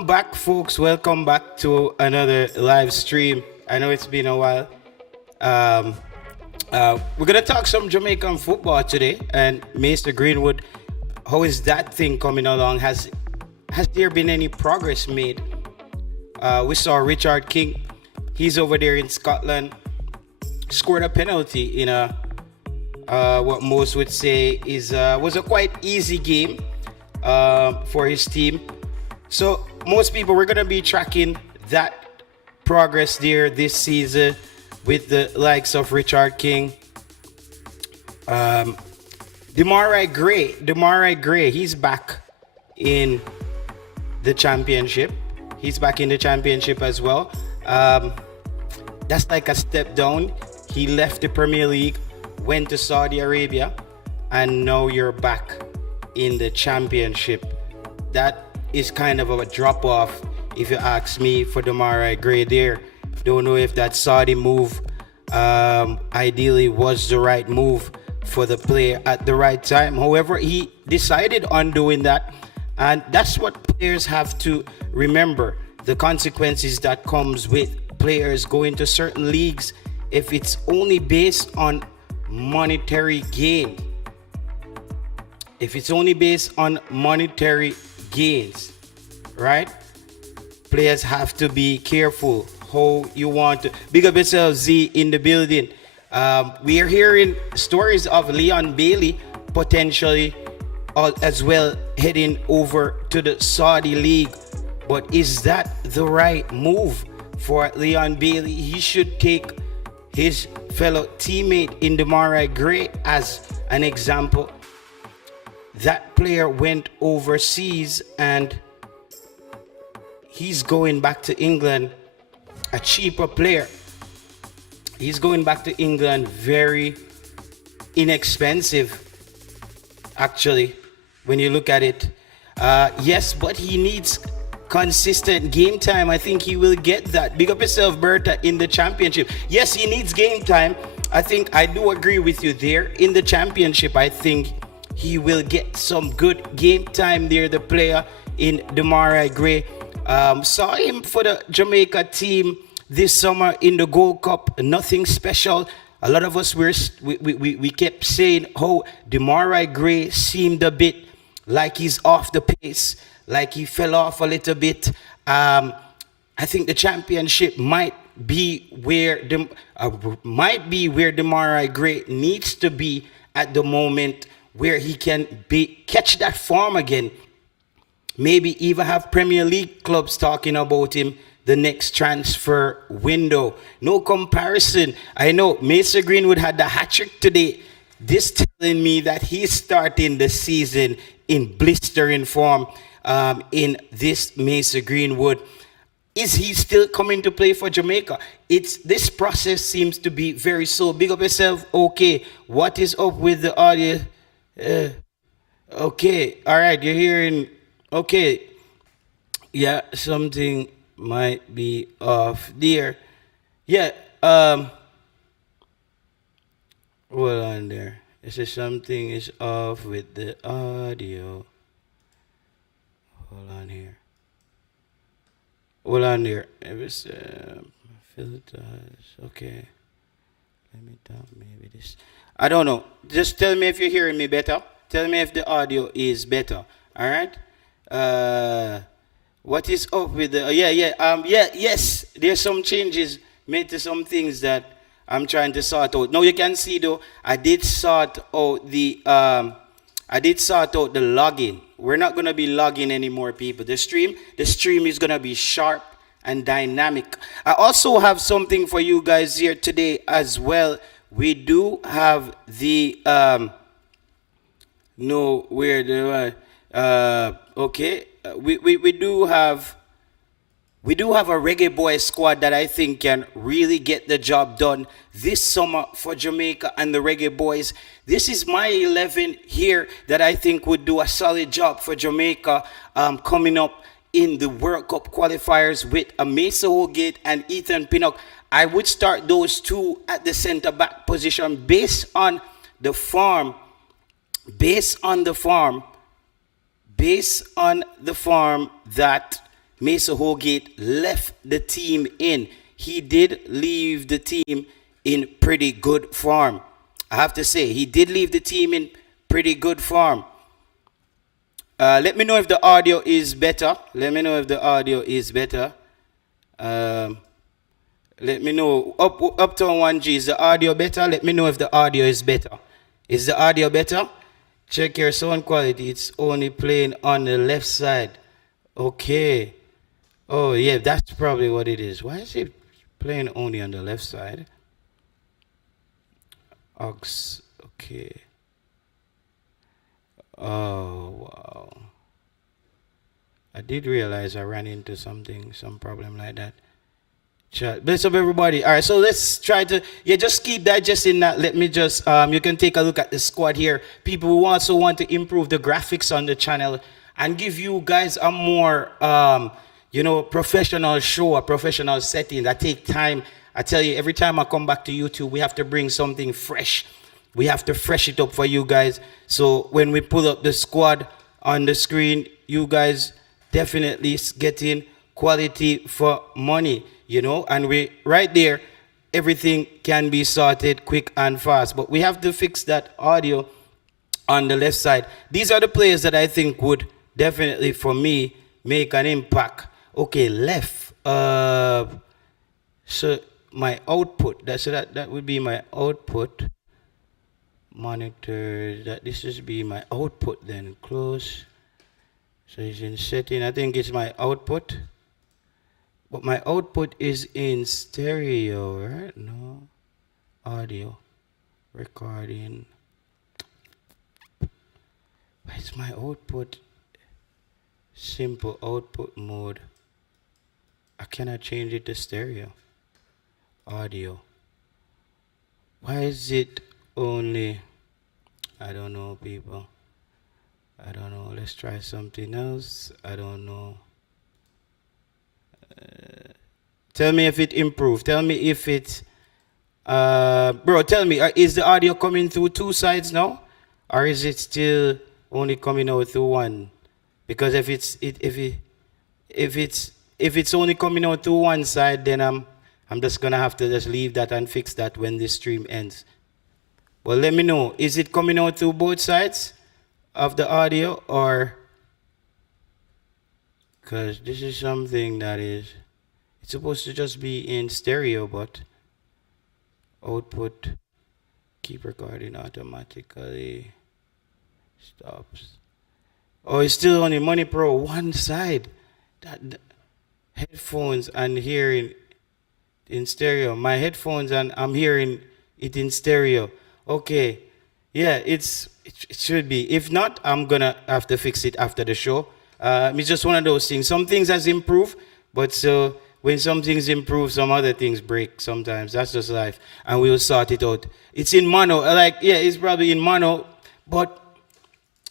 Welcome back, folks. Welcome back to another live stream. I know it's been a while. Um, we're gonna talk some Jamaican football today, and Mason Greenwood. How is that thing coming along? Has there been any progress made? We saw Richard King. He's over there in Scotland. Scored a penalty in a what most would say is was a quite easy game for his team. So most people we're gonna be tracking that progress there this season with the likes of Richard King, Demarai Gray. He's back in the championship. He's back in the championship as well. That's like a step down. He left the Premier League, went to Saudi Arabia, and now you're back in the championship. That is kind of a drop off, if you ask me, for Demarai Gray there. Don't know if that Saudi move ideally was the right move for the player at the right time. However, he decided on doing that, and that's what players have to remember, the consequences that comes with players going to certain leagues if it's only based on monetary gain. If it's only based on monetary gains, right? Players have to be careful how you want to. Big up yourself, Z, in the building. We are hearing stories of Leon Bailey potentially as well heading over to the Saudi League. But is that the right move for Leon Bailey? He should take his fellow teammate in Demarai Gray as an example. That player went overseas and he's going back to England a cheaper player. He's going back to England very inexpensive, actually, when you look at it. Yes, but he needs consistent game time. I think he will get that. Big up yourself, Berta, in the championship. Yes, he needs game time. I think I do agree with you there. In the championship, I think he will get some good game time there, the player in Demarai Gray. Saw him for the Jamaica team this summer in the Gold Cup. Nothing special. A lot of us we kept saying how Demarai Gray seemed a bit like he's off the pace, like he fell off a little bit. I think the championship might be where Demarai Gray needs to be at the moment, where he can catch that form again. Maybe even have Premier League clubs talking about him the next transfer window. No comparison. I know Mason Greenwood had the hat-trick today. This telling me that he's starting the season in blistering form in this Mason Greenwood. Is he still coming to play for Jamaica? This process seems to be very slow. Big up yourself. Okay, what is up with the audio? Okay, all right, you're hearing. Okay, yeah, something might be off there. Yeah, hold on there. It says something is off with the audio. Hold on here. Hold on there. It was filters. Okay. Let me talk. Maybe this. I don't know. Just tell me if you're hearing me better. Tell me if the audio is better. All right. What is up with the? Yes. There's some changes made to some things that I'm trying to sort out. Now you can see though, I did sort out the login. We're not gonna be logging anymore, people. The stream is gonna be sharp and dynamic. I also have something for you guys here today as well. We do have the we do have a Reggae Boyz squad that I think can really get the job done this summer for Jamaica and the Reggae Boyz. This is my 11 here that I think would do a solid job for Jamaica coming up in the World Cup qualifiers with Amesa Holgate and Ethan Pinnock. I would start those two at the center back position based on the farm that Mason Holgate left the team in. He did leave the team in pretty good form. I have to say, he did leave the team in pretty good form. Let me know if the audio is better. Let me know if the audio is better. Let me know. Up to 1G, is the audio better? Let me know if the audio is better. Is the audio better? Check your sound quality. It's only playing on the left side. Okay. Oh, yeah, that's probably what it is. Why is it playing only on the left side? Aux. Okay. Oh, wow. I did realize I ran into some problem like that. Bless up everybody. All right, so let's try to, just keep digesting that. Let me just, you can take a look at the squad here. People who also want to improve the graphics on the channel and give you guys a more, professional show, a professional setting that take time. I tell you, every time I come back to YouTube, we have to bring something fresh. We have to fresh it up for you guys. So when we pull up the squad on the screen, you guys definitely getting quality for money, and we right there, everything can be sorted quick and fast. But we have to fix that audio on the left side. These are the players that I think would definitely, for me, make an impact. Okay, left. So my output, that would be my output. Monitor, this would be my output then. Close. So it's in setting. I think it's my output. But my output is in stereo, right? No. Audio. Recording. Where's my output? Simple output mode. I cannot change it to stereo. Audio. Why is it only? I don't know, people. I don't know. Let's try something else. I don't know. Tell me if it improved. Tell me if it, bro. Tell me, is the audio coming through two sides now, or is it still only coming out through one? Because if it's only coming out through one side, then I'm just gonna have to just leave that and fix that when this stream ends. Well, let me know. Is it coming out through both sides of the audio, or? Because this is something that it's supposed to just be in stereo, but output, keep recording automatically, stops. Oh, it's still only Money Pro, one side. That headphones and hearing in stereo. My headphones and I'm hearing it in stereo. Okay, yeah, it should be. If not, I'm gonna have to fix it after the show. It's just one of those things. Some things has improved, but so when some things improve, some other things break sometimes. That's just life, and we'll sort it out. It's in mono. It's probably in mono, but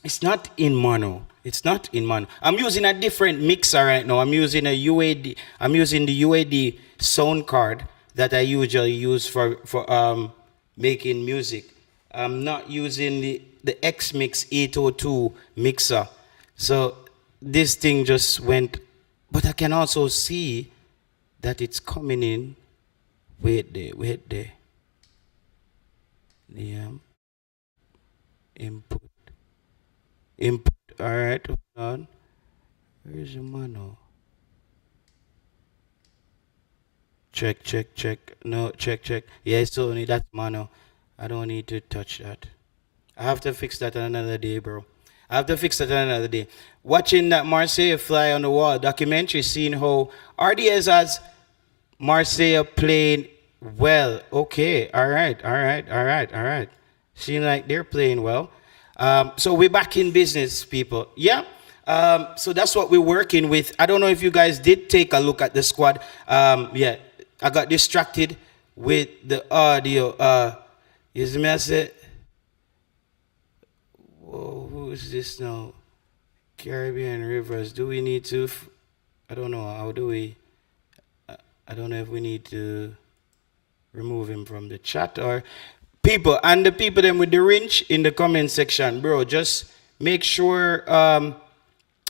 it's not in mono. It's not in mono. I'm using a different mixer right now. I'm using a UAD. I'm using the UAD sound card that I usually use for making music. I'm not using the X-Mix 802 mixer. So this thing just went, but I can also see that it's coming in. Wait there. Yeah. Input. All right, hold on. Where's the mono? Check. No, check. Yeah, it's only that mono. I don't need to touch that. I have to fix that another day, bro. I have to fix that another day. Watching that Marseille Fly on the Wall documentary, seeing how RDS has Marseille playing well. Okay, all right. Seem like they're playing well. So we're back in business, people. Yeah. So that's what we're working with. I don't know if you guys did take a look at the squad. Yeah, I got distracted with the audio. You see me? I said, whoa, who is this now? Caribbean Rivers. Do we need to? I don't know. How do we? I don't know if we need to remove him from the chat or people. And the people them with the wrench in the comment section, bro. Just make sure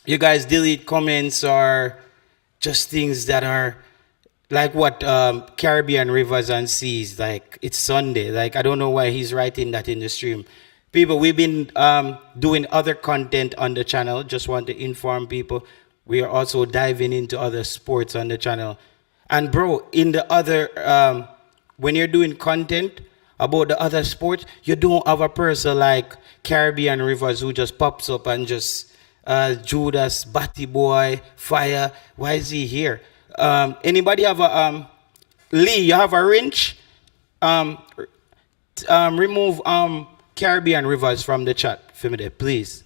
you guys delete comments or just things that are like what Caribbean rivers and seas. Like it's Sunday. Like I don't know why he's writing that in the stream. People, we've been doing other content on the channel. Just want to inform people. We are also diving into other sports on the channel. And bro, in the other when you're doing content about the other sports, you don't have a person like Caribbean Rivers who just pops up and just Judas, Batty Boy, Fire. Why is he here? Anybody have a Lee? You have a wrench? Um, Remove Caribbean Rivers from the chat for me there, please.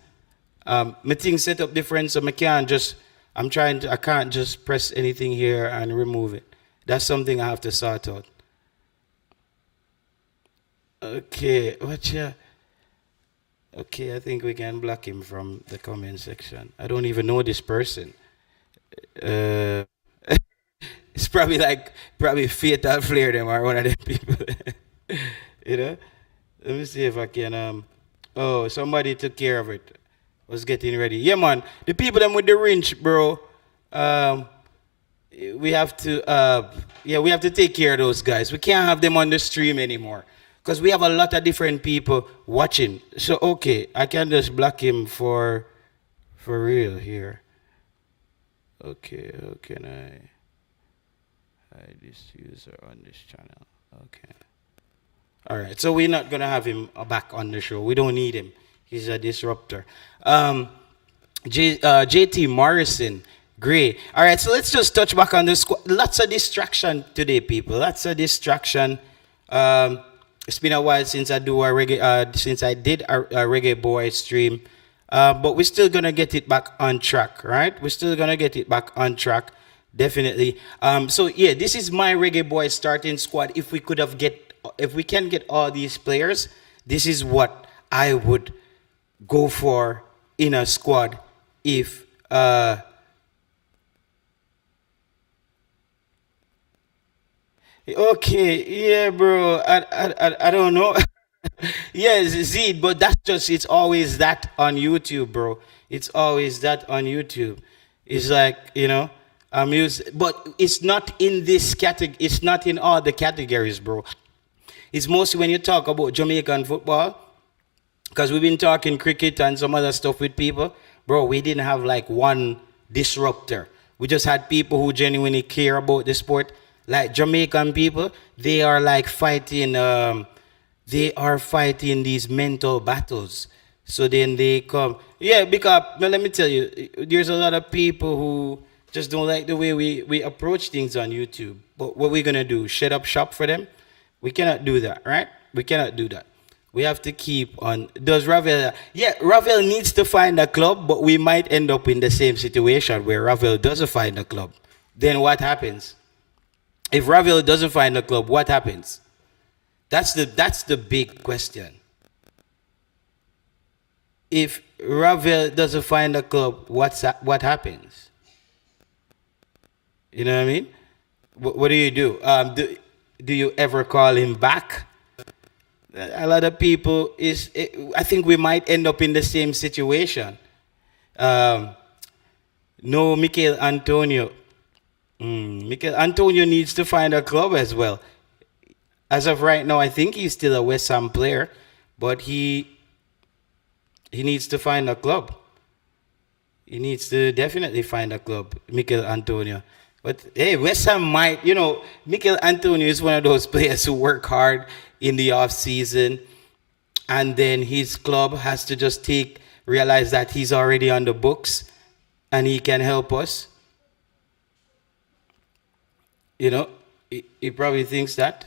My thing set up different, so I can't just. I can't just press anything here and remove it. That's something I have to sort out. Okay, what ya? Okay, I think we can block him from the comment section. I don't even know this person. Uh, it's probably Fatal Flare them or one of them people. you know? Let me see if I can oh, somebody took care of it. Was getting ready. Yeah man, the people them with the wrench, bro. Um we have to yeah, we have to take care of those guys. We can't have them on the stream anymore. Because we have a lot of different people watching. So okay, I can just block him for real here. Okay, how can I hide this user on this channel? Okay. Alright, so we're not gonna have him back on the show. We don't need him. He's a disruptor. JT Morrison, Gray. All right, so let's just touch back on this. Lots of distraction today, people. Lots of distraction. It's been a while since I do a reggae. Since I did a Reggae Boyz stream, but we're still gonna get it back on track, right? We're still gonna get it back on track, definitely. So yeah, this is my Reggae Boyz starting squad. If we can get all these players, this is what I would go for in a squad if okay, yeah bro, I don't know. Yes, Z, but that's just it's always that on YouTube, bro. It's always that on YouTube. It's like, I'm used, but it's not in this category, it's not in all the categories, bro. It's mostly when you talk about Jamaican football, because we've been talking cricket and some other stuff with people, bro. We didn't have like one disruptor. We just had people who genuinely care about the sport. Like Jamaican people, they are like fighting. They are fighting these mental battles. So then they come. Yeah, because now let me tell you, there's a lot of people who just don't like the way we approach things on YouTube. But what we're gonna do? Shut up shop for them? We cannot do that, right? We cannot do that. We have to keep on. Does Ravel? Yeah, Ravel needs to find a club, but we might end up in the same situation where Ravel doesn't find a club. Then what happens? If Ravel doesn't find a club, what happens? That's the big question. If Ravel doesn't find a club, what happens? You know what I mean? What do you do? Do you ever call him back? A lot of people I think we might end up in the same situation. Um, no, Mikel Antonio. Mikel Antonio needs to find a club as well. As of right now, I think he's still a West Ham player, but he needs to find a club. He needs to definitely find a club, Mikel Antonio. But hey, West Ham might, Mikel Antonio is one of those players who work hard in the off season, and then his club has to just realize that he's already on the books, and he can help us. He probably thinks that.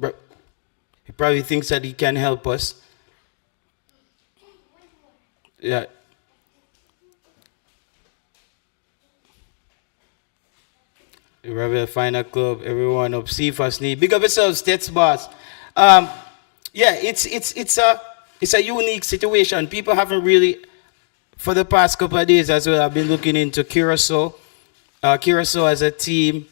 He probably thinks that he can help us. Yeah. Rebel find a club, everyone up. See if us need. Big up yourself, States boss. Yeah, it's a unique situation. People haven't really, for the past couple of days as well, I've been looking into Curacao. Curacao as a team.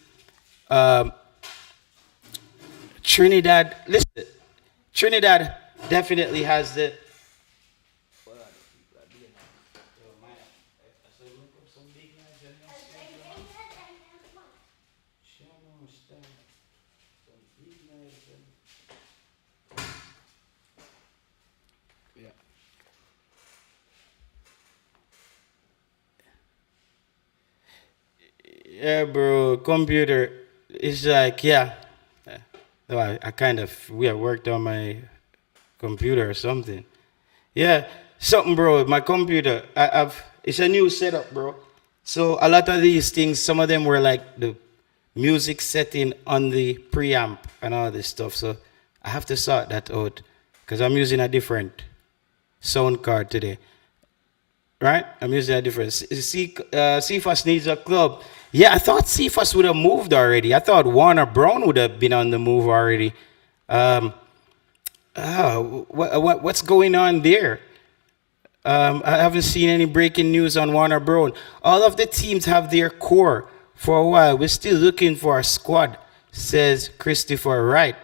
Trinidad, listen, Trinidad definitely has the Yeah, bro. Computer. It's like, yeah. No, I kind of we have worked on my computer or something. Yeah, something, bro. My computer. I've it's a new setup, bro. So a lot of these things, some of them were like the music setting on the preamp and all this stuff. So I have to sort that out because I'm using a different sound card today. Right? I'm using a different. CFAS needs a club. Yeah, I thought CFAS would have moved already. I thought Warner Brown would have been on the move already. Um, what's going on there? I haven't seen any breaking news on Warner Brown. All of the teams have their core for a while. We're still looking for a squad, says Christopher Wright.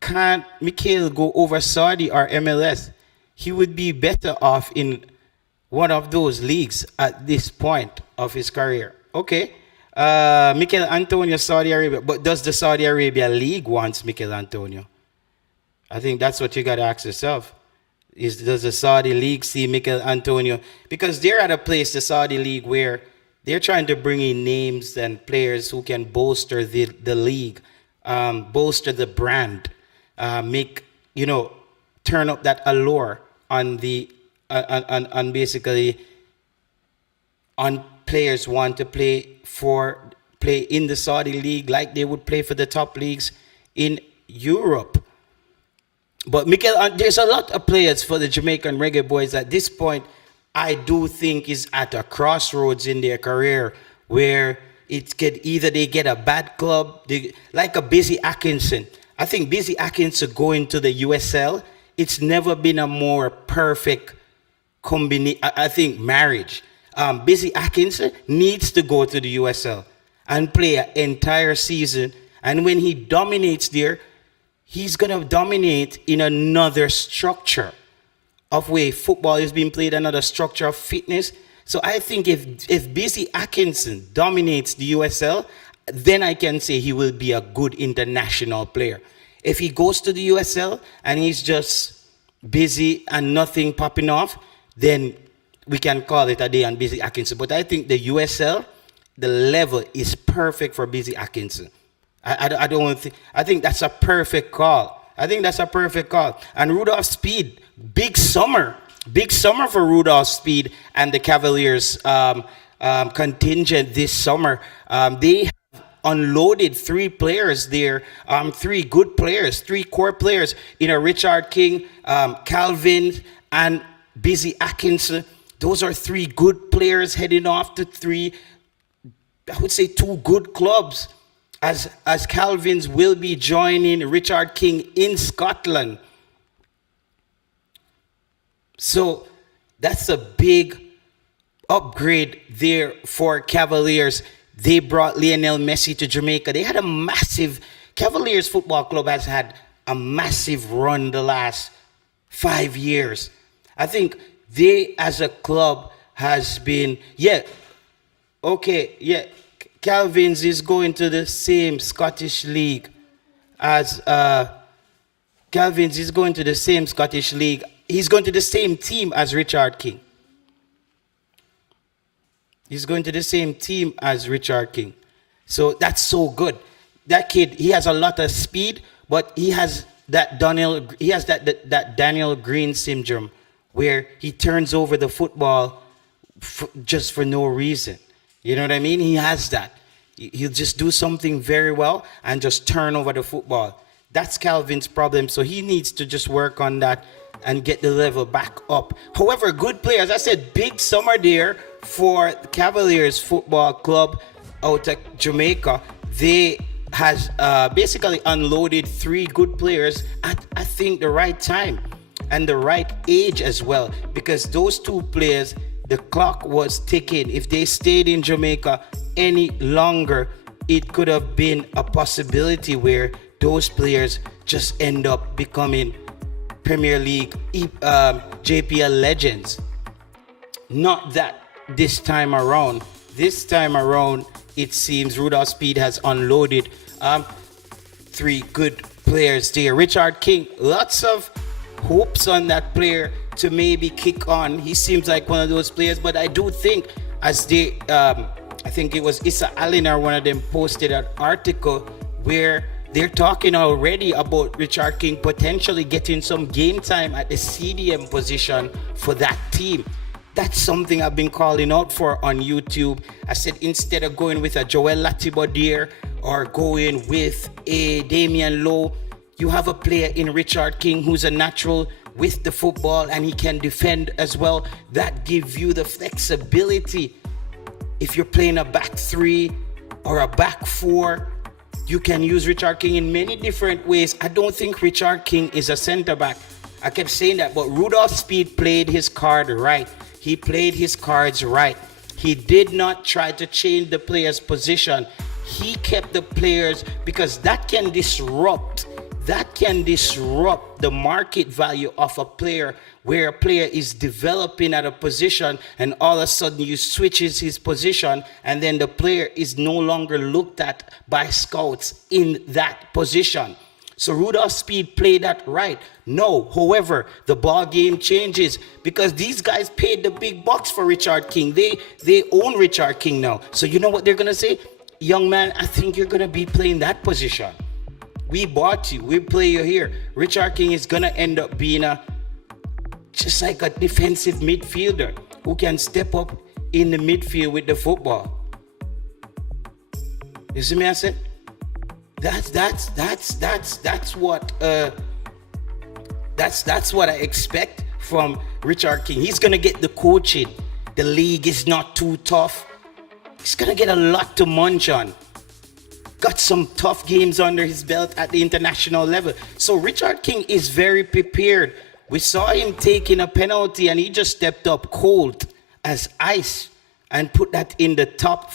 Can't Mikhail go over Saudi or MLS? He would be better off in one of those leagues at this point of his career. Okay. Mikel Antonio, Saudi Arabia. But does the Saudi Arabia League wants Mikel Antonio? I think that's what you got to ask yourself. Does the Saudi League see Mikel Antonio? Because they're at a place, the Saudi League, where they're trying to bring in names and players who can bolster the league, bolster the brand, make, turn up that allure on the on basically on players want to play in the Saudi league like they would play for the top leagues in Europe. But Mikel, there's a lot of players for the Jamaican Reggae Boyz at this point. I do think is at a crossroads in their career where it could either they get a bad club, like a Busy Atkinson. I think Busy Atkinson going to the USL. It's never been a more perfect combination. I think marriage. Busy Atkinson needs to go to the USL and play an entire season. And when he dominates there, he's going to dominate in another structure of way football is being played, another structure of fitness. So I think if Busy Atkinson dominates the USL, then I can say he will be a good international player. If he goes to the USL and he's just busy and nothing popping off, then we can call it a day on Busy Atkinson. But I think the USL, the level is perfect for Busy Atkinson. I don't think. I think that's a perfect call. I think that's a perfect call. And Rudolph Speed, big summer for Rudolph Speed and the Cavaliers contingent this summer. They have unloaded three players there, three good players, three core players. Richard King, Calvin, and Busy Atkinson. Those are three good players heading off to three, I would say, two good clubs. As Calvin's will be joining Richard King in Scotland. So that's a big upgrade there for Cavaliers. They brought Lionel Messi to Jamaica. They had a massive, Cavaliers Football Club has had a massive run the last 5 years. I think they as a club has been, Calvin's is going to the same Scottish league as Calvin's is going to the same Scottish league. He's going to the same team as Richard King. He's going to the same team as Richard King. So that's so good. That kid, he has a lot of speed, but he has that Daniel Green syndrome where he turns over the football just for no reason. You know what I mean? He has that. He'll just do something very well and just turn over the football. That's Calvin's problem. So he needs to just work on that and get the level back up. However, good players. I said big summer there for Cavaliers Football Club out of Jamaica. They has basically unloaded three good players at, I think, the right time and the right age as well. Because those two players, the clock was ticking. If they stayed in Jamaica any longer, it could have been a possibility where those players just end up becoming Premier League, JPL legends. Not that this time around. This time around, it seems Rudolph Speed has unloaded three good players there. Richard King, lots of hopes on that player to maybe kick on. He seems like one of those players, but I do think as I think it was Issa Allen or one of them posted an article where they're talking already about Richard King potentially getting some game time at the CDM position for that team. That's something I've been calling out for on YouTube. I said instead of going with a Joel Latibodier or going with a Damian Lowe, you have a player in Richard King who's a natural with the football and he can defend as well. That gives you the flexibility. If you're playing a back three or a back four, you can use Richard King in many different ways. I don't think Richard King is a center back. I kept saying that, but Rudolph Speed played his card right. He played his cards right. He did not try to change the player's position. He kept the players because that can disrupt the market value of a player, where a player is developing at a position and all of a sudden you switches his position and then the player is no longer looked at by scouts in that position. So Rudolph Speed played that right. No, however, the ball game changes because these guys paid the big bucks for Richard King. They own Richard King now. So you know what they're going to say? Young man, I think you're going to be playing that position. We bought you. We play you here. Richard King is going to end up being just like a defensive midfielder who can step up in the midfield with the football. You see me? I said that's what I expect from Richard King. He's going to get the coaching. The league is not too tough. He's going to get a lot to munch on. Got some tough games under his belt at the international level. So Richard King is very prepared. We saw him taking a penalty and he just stepped up cold as ice and put that in the top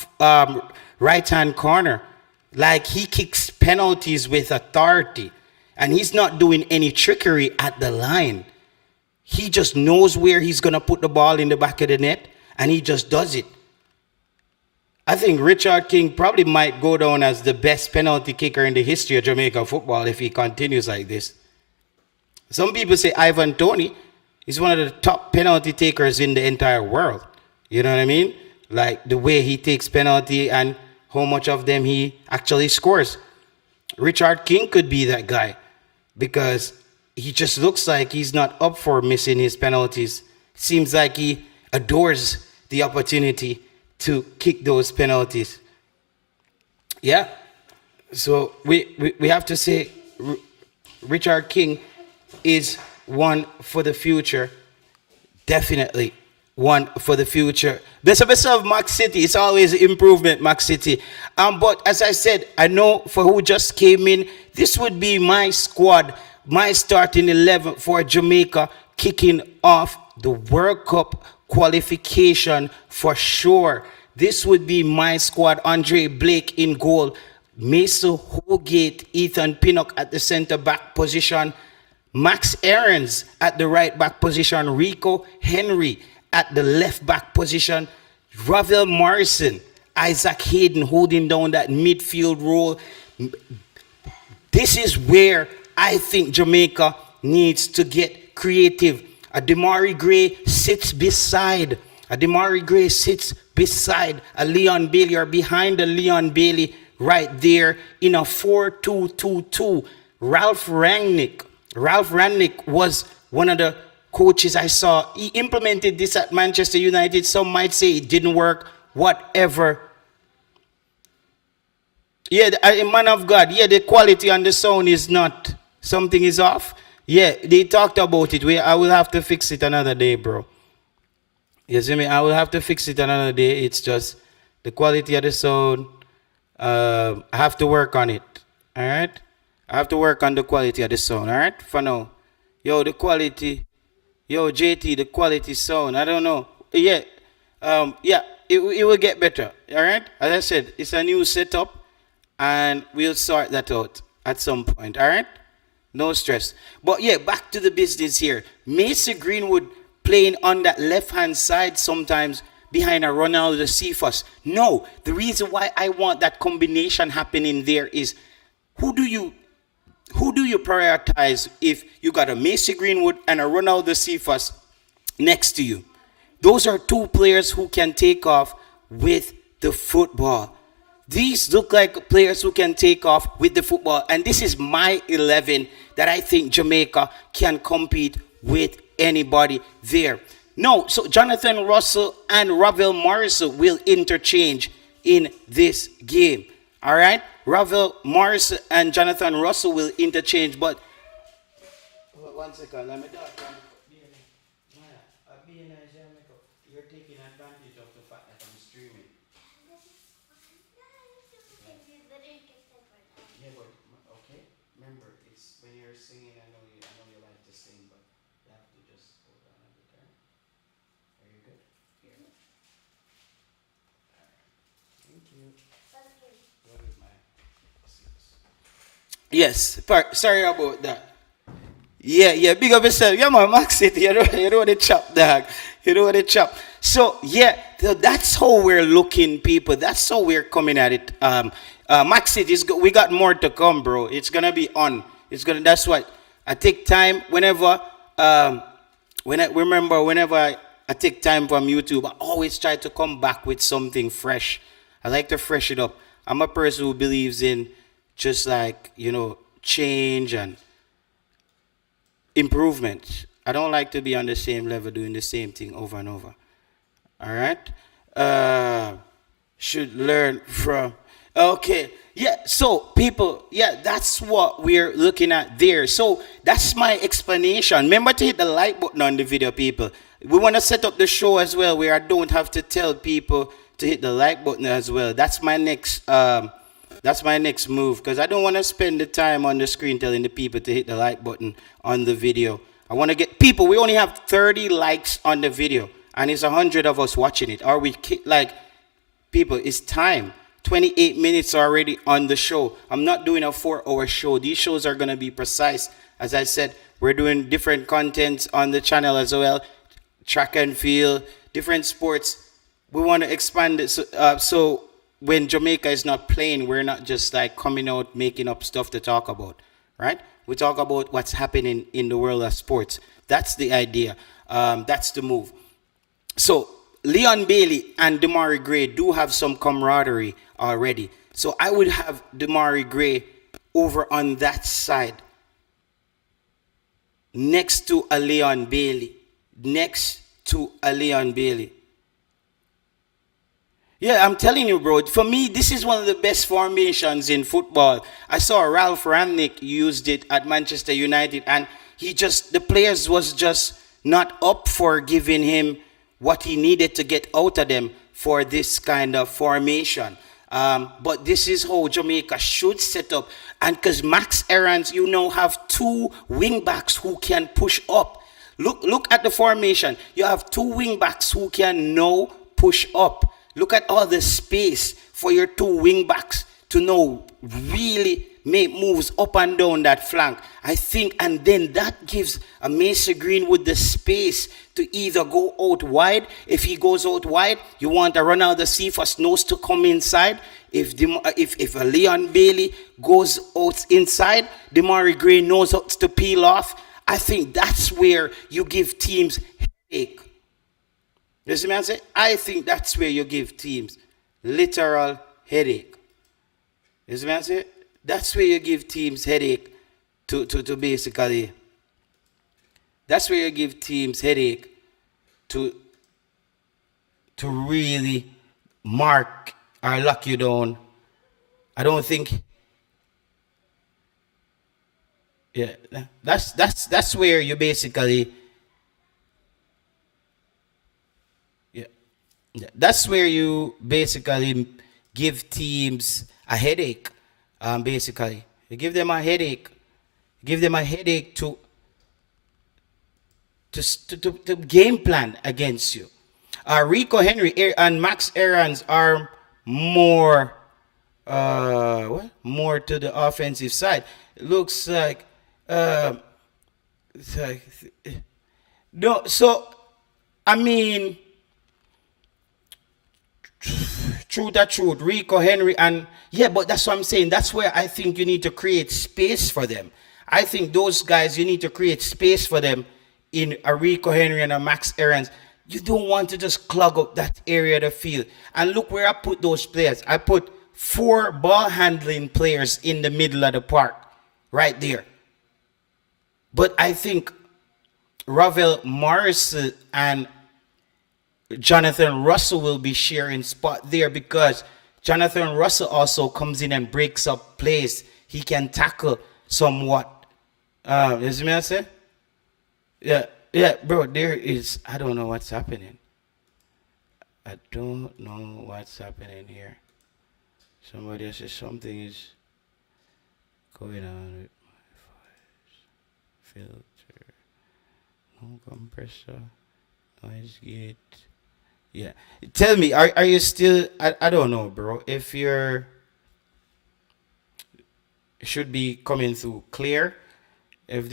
right-hand corner. Like he kicks penalties with authority. And he's not doing any trickery at the line. He just knows where he's going to put the ball in the back of the net and he just does it. I think Richard King probably might go down as the best penalty kicker in the history of Jamaica football if he continues like this. Some people say Ivan Toney is one of the top penalty takers in the entire world. You know what I mean? Like the way he takes penalty and how much of them he actually scores. Richard King could be that guy because he just looks like he's not up for missing his penalties. Seems like he adores the opportunity to kick those penalties. Yeah. So we have to say Richard King is one for the future. Definitely one for the future. Best of Mac City. It's always improvement, Mac City. But as I said, I know for who just came in, this would be my squad, my starting 11 for Jamaica, kicking off the World Cup qualification for sure. This would be my squad. Andre Blake in goal. Mason Holgate, Ethan Pinnock at the center back position. Max Aarons at the right back position. Rico Henry at the left back position. Ravel Morrison, Isaac Hayden holding down that midfield role. This is where I think Jamaica needs to get creative. Ademari Gray sits beside a Leon Bailey or behind a Leon Bailey right there in a 4-2-2-2. Ralph Rangnick was one of the coaches I saw. He implemented this at Manchester United. Some might say it didn't work, whatever. Yeah, a man of God. Yeah, the quality on the sound is not. Something is off. Yeah, they talked about it. I will have to fix it another day, bro. You see me? I will have to fix it another day. It's just the quality of the sound. I have to work on it. All right? I have to work on the quality of the sound. All right? For now. Yo, the quality. Yo, JT, the quality sound. I don't know. Yeah. It will get better. All right? As I said, it's a new setup. And we'll sort that out at some point. All right? No stress. But yeah, back to the business here. Mason Greenwood playing on that left-hand side sometimes behind a Ronaldo Cephas. No, the reason why I want that combination happening there is who do you prioritize if you got a Mason Greenwood and a Ronaldo Cephas next to you? Those are two players who can take off with the football. These look like players who can take off with the football. And this is my 11 that I think Jamaica can compete with anybody there. No, so Jonathan Russell and Ravel Morrison will interchange in this game. All right? Ravel Morrison and Jonathan Russell will interchange, but 1 second, let me talk. You're taking advantage of the fact that I'm streaming. Yeah, but okay. Remember, it's when you're singing. I know you like to sing, but you have to just hold on a bit. Are you good? Here. All right. Thank you. What is my? Yes. Sorry about that. Yeah, big up yourself. Yeah, man, Max City, you know the chop, dog. You know the chop. So, yeah, that's how we're looking, people. That's how we're coming at it. Max City, we got more to come, bro. It's going to be on. That's what I take time whenever, whenever I take time from YouTube, I always try to come back with something fresh. I like to fresh it up. I'm a person who believes in just like, change and improvement. I don't like to be on the same level doing the same thing over and over. All right? Should learn from. Okay. Yeah, so people, yeah, that's what we're looking at there. So that's my explanation. Remember to hit the like button on the video, people. We want to set up the show as well where I don't have to tell people to hit the like button as well. That's my next move, because I don't want to spend the time on the screen telling the people to hit the like button on the video. I want to get people. We only have 30 likes on the video, and it's 100 of us watching it. Are we like, people? It's time. 28 minutes already on the show. I'm not doing a 4-hour show. These shows are going to be precise. As I said, we're doing different contents on the channel as well. Track and field, different sports. We want to expand it. So when Jamaica is not playing, we're not just like coming out making up stuff to talk about, right? We talk about what's happening in the world of sports. That's the idea. That's the move. So Leon Bailey and Damari Gray do have some camaraderie already. So I would have Damari Gray over on that side next to a Leon Bailey. Yeah, I'm telling you, bro. For me, this is one of the best formations in football. I saw Ralph Rangnick used it at Manchester United, and the players was just not up for giving him what he needed to get out of them for this kind of formation. But this is how Jamaica should set up. And because Max Aarons, have two wing backs who can push up. Look at the formation. You have two wing backs who can now push up. Look at all the space for your two wing backs to now really make moves up and down that flank. I think, and then that gives a Mason Greenwood the space to either go out wide. If he goes out wide, you want a Ronaldo Cephas nose to come inside. If a Leon Bailey goes out inside, Damari Gray knows how to peel off. I think that's where you give teams headache. You see what I'm saying? I think that's where you give teams literal headache. You see what I'm saying? That's where you give teams headache to basically. That's where you give teams headache to really mark or lock you down. I don't think. Yeah, that's where you basically. Yeah, that's where you basically give teams a headache. Basically, you give them a headache. Give them a headache to game plan against you. Rico Henry and Max Aarons are more more to the offensive side. It looks like no. So I mean. Truth. Rico Henry and yeah, but that's what I'm saying. That's where I think you need to create space for them. I think those guys, you need to create space for them in a Rico Henry and a Max Aarons You don't want to just clog up that area of the field. And look where I put those players. I put four ball handling players in the middle of the park, right there. But I think Ravel Morris and Jonathan Russell will be sharing spot there because Jonathan Russell also comes in and breaks up plays. He can tackle somewhat. You see me I say? Yeah, yeah, bro. There is. I don't know what's happening. I don't know what's happening here. Somebody says something is going on with my filter. No compressor. Noise gate. Yeah. Tell me, are you still I don't know, bro. If you're should be coming through clear. If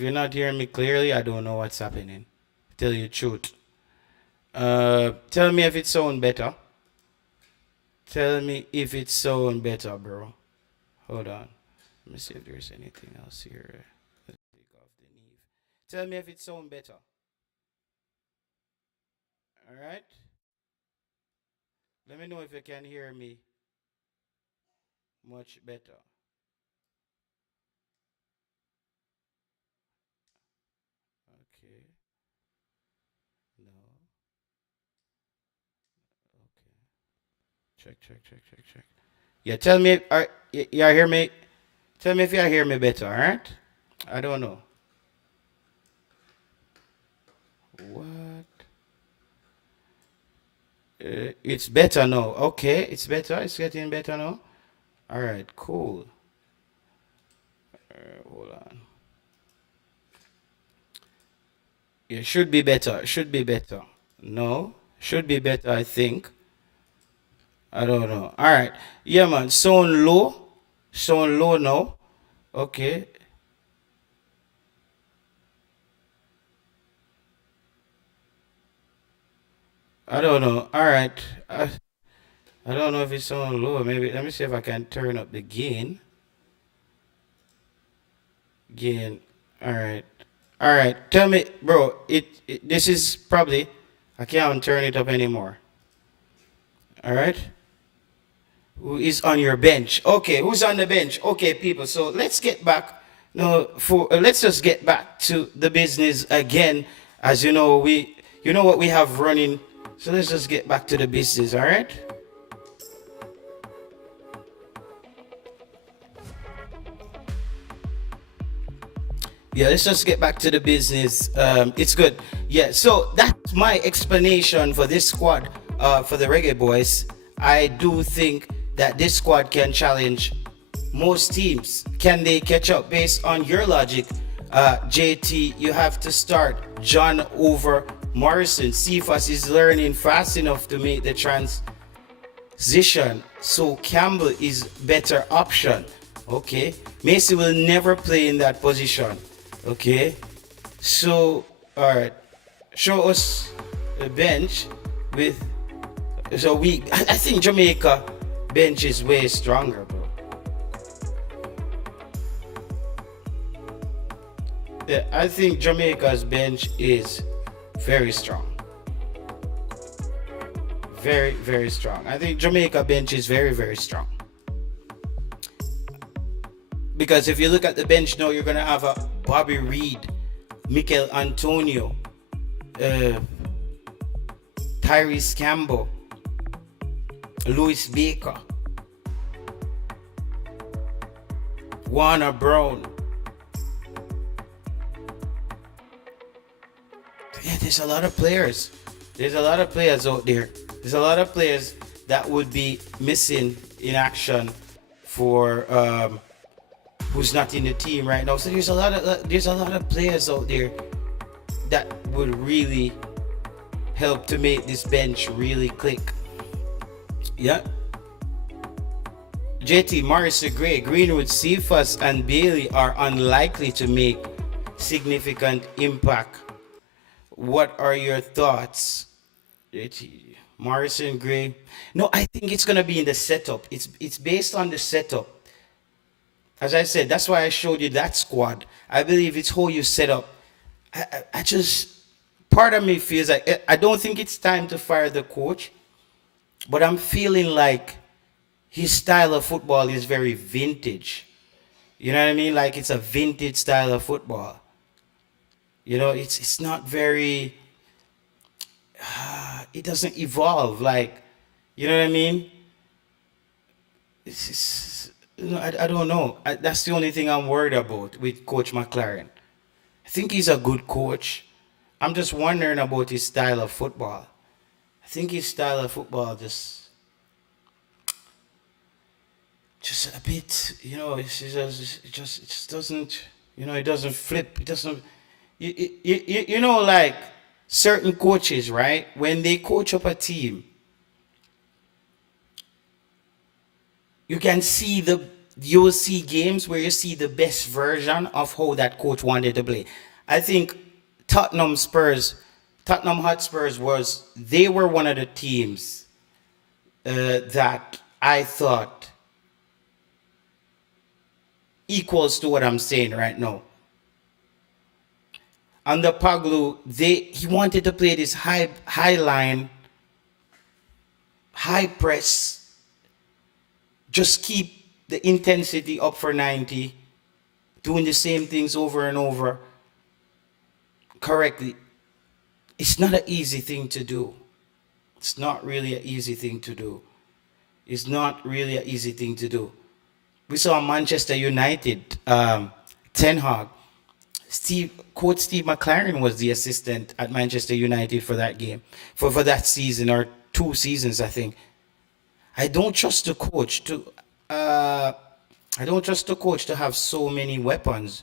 you're not hearing me clearly, I don't know what's happening. Tell you the truth. Tell me if it sound better. Tell me if it sound better, bro. Hold on. Let me see if there's anything else here. Let's take off the knee. Tell me if it sound better. All right. Let me know if you can hear me much better. Okay. No. Okay. Check. Yeah, tell me. You hear me? Tell me if you hear me better. All right. I don't know. What? It's better now. Okay, it's better. It's getting better now. All right, cool. Hold on. It should be better. Should be better. No, should be better. I think. I don't know. All right. Yeah, man. Sound low. Sound low now. Okay. I don't know. All right. I don't know if it's sound low. Maybe let me see if I can turn up the gain. Gain. All right. All right. Tell me, bro. This is probably I can't turn it up anymore. All right. Who is on your bench? Okay. Who's on the bench? Okay, people. So let's get back. No, for let's just get back to the business again. As you know, you know what we have running. So let's just get back to the business. All right. Yeah, let's just get back to the business. It's good. Yeah, so that's my explanation for this squad, for the Reggae Boys. I do think that this squad can challenge most teams. Can they catch up based on your logic? JT, you have to start John over Morrison. Cephas is learning fast enough to make the transition. So Campbell is better option. Okay. Macy will never play in that position. Okay. So, all right. Show us a bench with. So I think Jamaica bench is way stronger, bro. Yeah, I think Jamaica's bench is very strong. Very, very strong. I think Jamaica bench is very, very strong. Because if you look at the bench now, you're going to have a Bobby Reed, Mikel Antonio, Tyrese Campbell, Louis Baker, Warner Brown. Yeah, there's a lot of players. There's a lot of players out there. There's a lot of players that would be missing in action for who's not in the team right now. So there's a lot of players out there that would really help to make this bench really click. Yeah. JT, Morrison, Gray, Greenwood, Cephas, and Bailey are unlikely to make significant impact. What are your thoughts? JT, Morrison, Gray. No, I think it's gonna be in the setup. It's based on the setup. As I said, that's why I showed you that squad. I believe it's how you set up. I just part of me feels like I don't think it's time to fire the coach, but I'm feeling like his style of football is very vintage. You know what I mean? Like it's a vintage style of football. You know, it's not very. It doesn't evolve. Like, you know what I mean? I don't know. That's the only thing I'm worried about with Coach McClaren. I think he's a good coach. I'm just wondering about his style of football. I think his style of football just a bit, it just doesn't, it doesn't flip. It doesn't, like certain coaches, right? When they coach up a team, you can see you'll see games where you see the best version of how that coach wanted to play. I think Tottenham Spurs, Tottenham Hotspurs they were one of the teams that I thought equals to what I'm saying right now. Under Paglu, he wanted to play this high line, high press, just keep the intensity up for 90, doing the same things over and over correctly. It's not an easy thing to do. It's not really an easy thing to do. It's not really an easy thing to do. We saw Manchester United, Ten Hag. Coach Steve McClaren was the assistant at Manchester United for that game, for that season or 2 seasons, I think. I don't trust the coach to. I don't trust the coach to have so many weapons.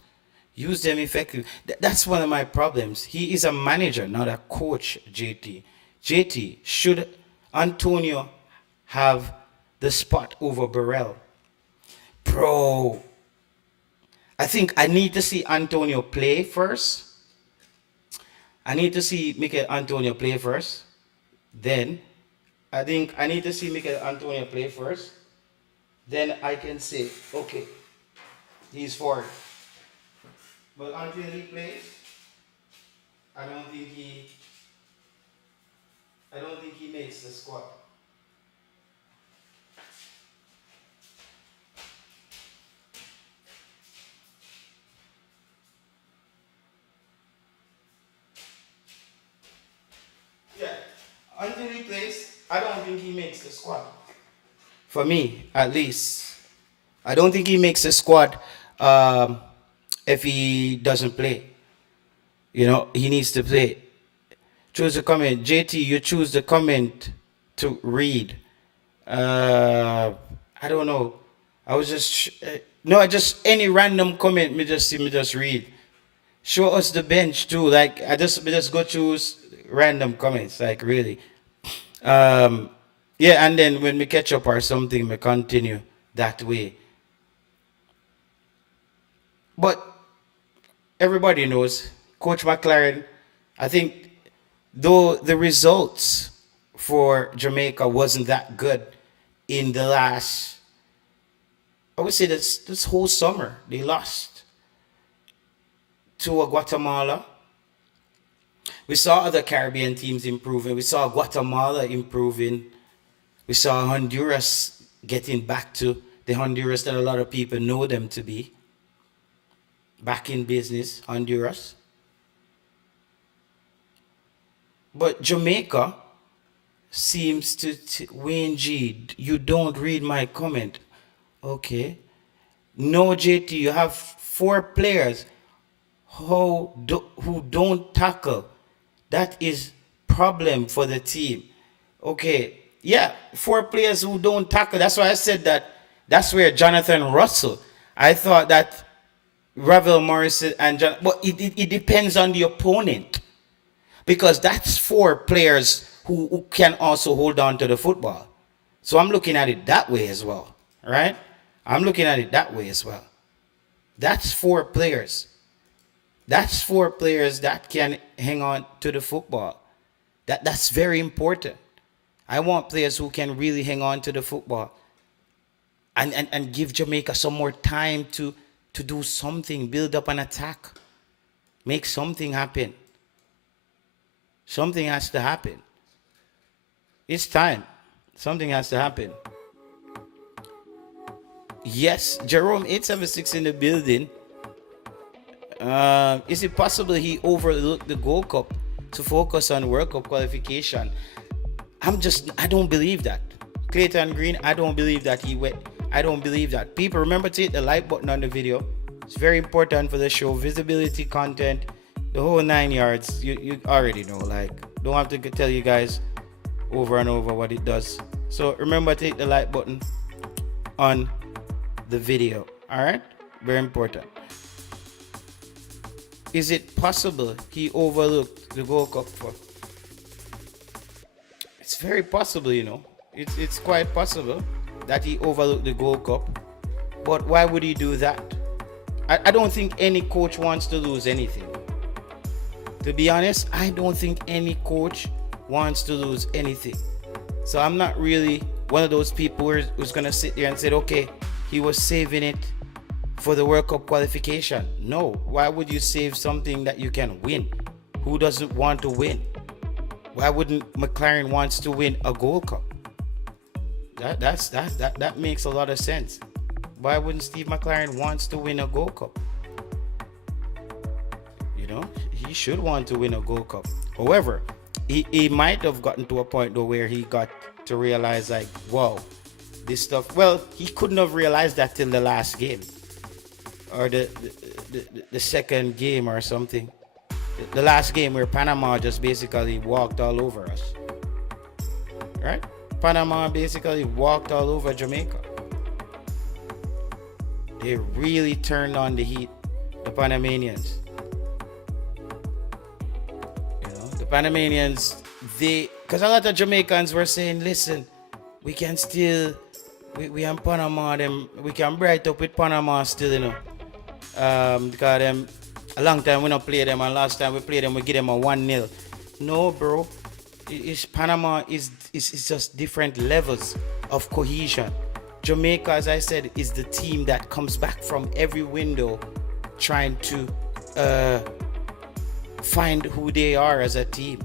Use them effectively. That's one of my problems. He is a manager, not a coach. JT, should Antonio have the spot over Burrell? Bro, I think I need to see Antonio play first. I need to see Mikel Antonio play first. Then, I think I need to see Mikel Antonio play first. Then I can say, okay, he's for it. But until he plays, I don't think he makes the squad. Yeah, until he plays, I don't think he makes the squad. For me, at least, I don't think he makes the squad if he doesn't play. He needs to play. Choose the comment. JT, you choose the comment to read. I don't know. I was just no, just any random comment. Me just read. Show us the bench too. Like me just go choose random comments. Like really. Yeah, and then when we catch up or something, we continue that way. But everybody knows Coach McClaren. I think though the results for Jamaica wasn't that good in the last, I would say this whole summer they lost to Guatemala. We saw other Caribbean teams improving. We saw Guatemala improving. We saw Honduras getting back to the Honduras that a lot of people know them to be. Back in business, Honduras. But Jamaica seems to Wayne G, you don't read my comment. Okay. No, JT, you have 4 players who don't tackle. That is problem for the team. Okay. Yeah, 4 players who don't tackle. That's why I said that's where Jonathan Russell. I thought that Ravel Morrison and but it depends on the opponent. Because that's 4 players who can also hold on to the football. So I'm looking at it that way as well. Right? I'm looking at it that way as well. That's 4 players. That's 4 players that can hang on to the football. That's very important. I want players who can really hang on to the football and give Jamaica some more time to do something, build up an attack, make something happen. Something has to happen. It's time. Something has to happen. Yes, Jerome 876 in the building. Is it possible he overlooked the Gold Cup to focus on World Cup qualification? I don't believe that. Clayton Green, I don't believe that he went. I don't believe that. People, remember to hit the like button on the video. It's very important for the show. Visibility, content, the whole 9 yards. You already know. Like, don't have to tell you guys over and over what it does. So remember to hit the like button on the video. All right? Very important. Is it possible he overlooked the Gold Cup for? It's very possible, you know. It's quite possible that he overlooked the Gold Cup. But why would he do that? I don't think any coach wants to lose anything. To be honest, I don't think any coach wants to lose anything. So I'm not really one of those people who's going to sit there and say, okay, he was saving it for the World Cup qualification. No. Why would you save something that you can win? Who doesn't want to win? Why wouldn't McClaren wants to win a Gold Cup? That makes a lot of sense. Why wouldn't Steve McClaren wants to win a Gold Cup? You know, he should want to win a Gold Cup. However, he might have gotten to a point though where he got to realize like, wow, this stuff. Well, he couldn't have realized that till the last game or the second game or something. The last game where Panama just basically walked all over us. Right? Panama basically walked all over Jamaica. They really turned on the heat, the Panamanians. You know, the Panamanians, because a lot of Jamaicans were saying, listen, we can still, we and Panama, we can bright up with Panama still, you know. Because them, a long time we don't play them, and last time we played them, we give them a 1-0. No, bro. Panama is just different levels of cohesion. Jamaica, as I said, is the team that comes back from every window trying to find who they are as a team.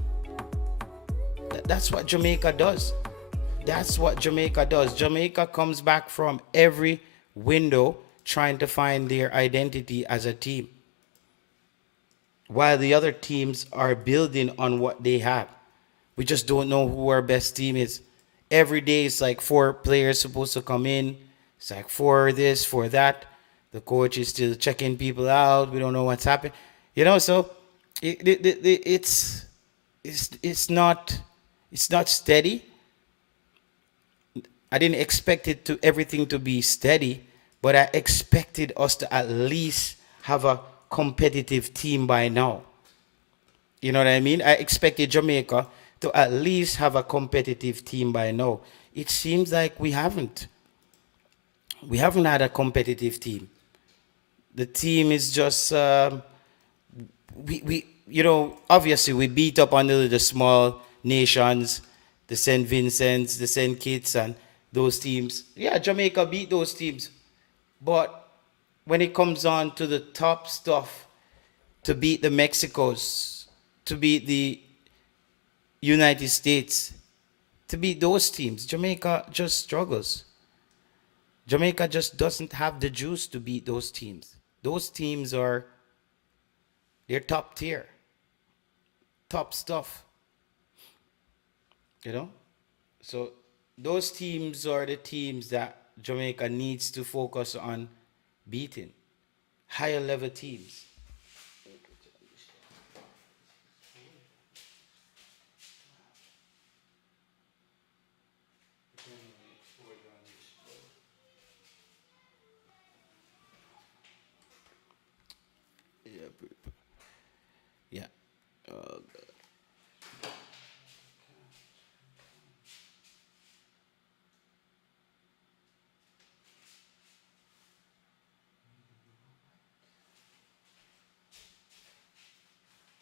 That's what Jamaica does. That's what Jamaica does. Jamaica comes back from every window trying to find their identity as a team, while the other teams are building on what they have. We just don't know who our best team is. Every day it's like 4 players supposed to come in. It's like 4 this, 4 that. The coach is still checking people out. We don't know what's happening. You know, so it's not steady. I didn't expect everything to be steady, but I expected us to at least have a competitive team by now. You know what I mean? I expected Jamaica to at least have a competitive team by now. It seems like we haven't. We haven't had a competitive team. The team is just obviously we beat up on the small nations, the St. Vincent's, the St. Kitts, and those teams. Yeah, Jamaica beat those teams. But when it comes on to the top stuff, to beat the Mexicos, to beat the United States, to beat those teams, Jamaica just struggles. Jamaica just doesn't have the juice to beat those teams. Those teams they're top tier, top stuff. You know? So those teams are the teams that Jamaica needs to focus on beating. Higher level teams. Yeah. Uh,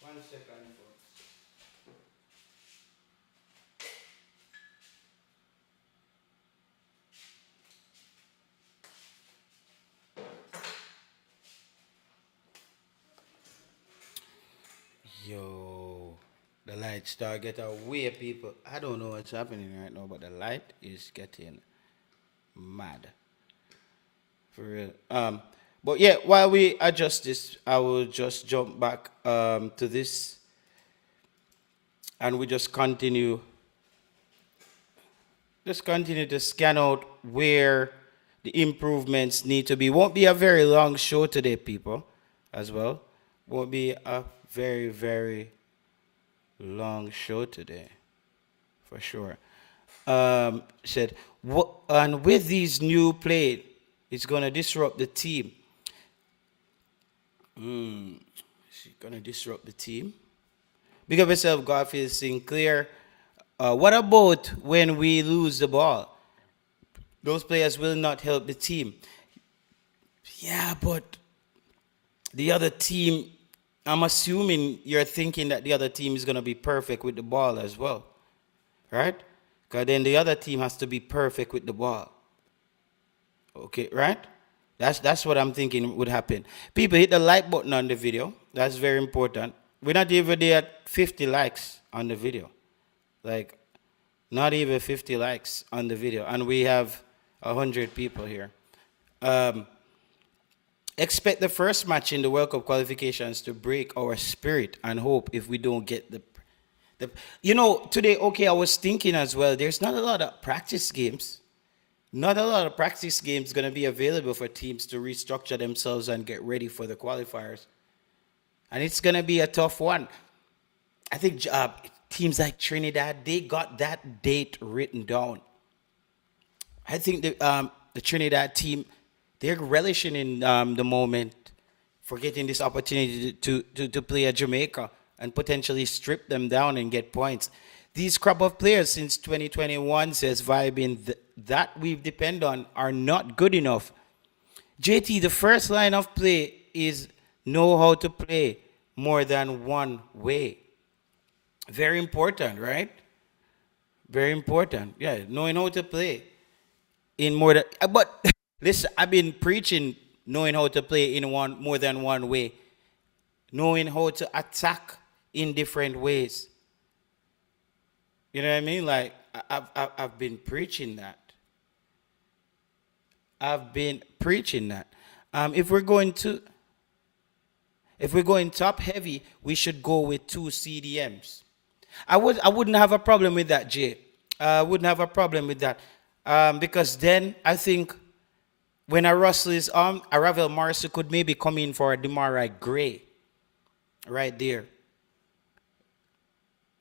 1 second, folks. Yo, the light light start get away, people. I don't know what's happening right now, but the light is getting mad. For real. But yeah, while we adjust this, I will just jump back to this and we just continue to scan out where the improvements need to be. Won't be a very long show today, people, as well. Won't be a very, very long show today, for sure. Said, what, and with these new play, it's gonna disrupt the team. It's gonna disrupt the team. Big up yourself, Garfield Sinclair. What about when we lose the ball? Those players will not help the team. Yeah, but the other team, I'm assuming you're thinking that the other team is going to be perfect with the ball as well, right? Because then the other team has to be perfect with the ball. Okay, right? That's what I'm thinking would happen. People, hit the like button on the video. That's very important. We're not even there at 50 likes on the video. Like, not even 50 likes on the video. And we have 100 people here. Expect the first match in the World Cup qualifications to break our spirit and hope if we don't get the today, okay, I was thinking as well, there's not a lot of practice games. Not a lot of practice games going to be available for teams to restructure themselves and get ready for the qualifiers. And it's going to be a tough one. I think teams like Trinidad, they got that date written down. I think the Trinidad team, they're relishing in the moment for getting this opportunity to play at Jamaica and potentially strip them down and get points. These crop of players since 2021, says Vibin, that we depend on are not good enough. JT, the first line of play is know how to play more than one way. Very important, right? Very important. Yeah, knowing how to play in more than. But listen, I've been preaching knowing how to play in more than one way, knowing how to attack in different ways. You know what I mean? Like I've been preaching that. I've been preaching that. If we're going top heavy, we should go with 2 CDMs. I wouldn't have a problem with that, Jay. I wouldn't have a problem with that. Because then I think when a Russell is on, a Ravel Morrison could maybe come in for a Demarai Gray. Right there.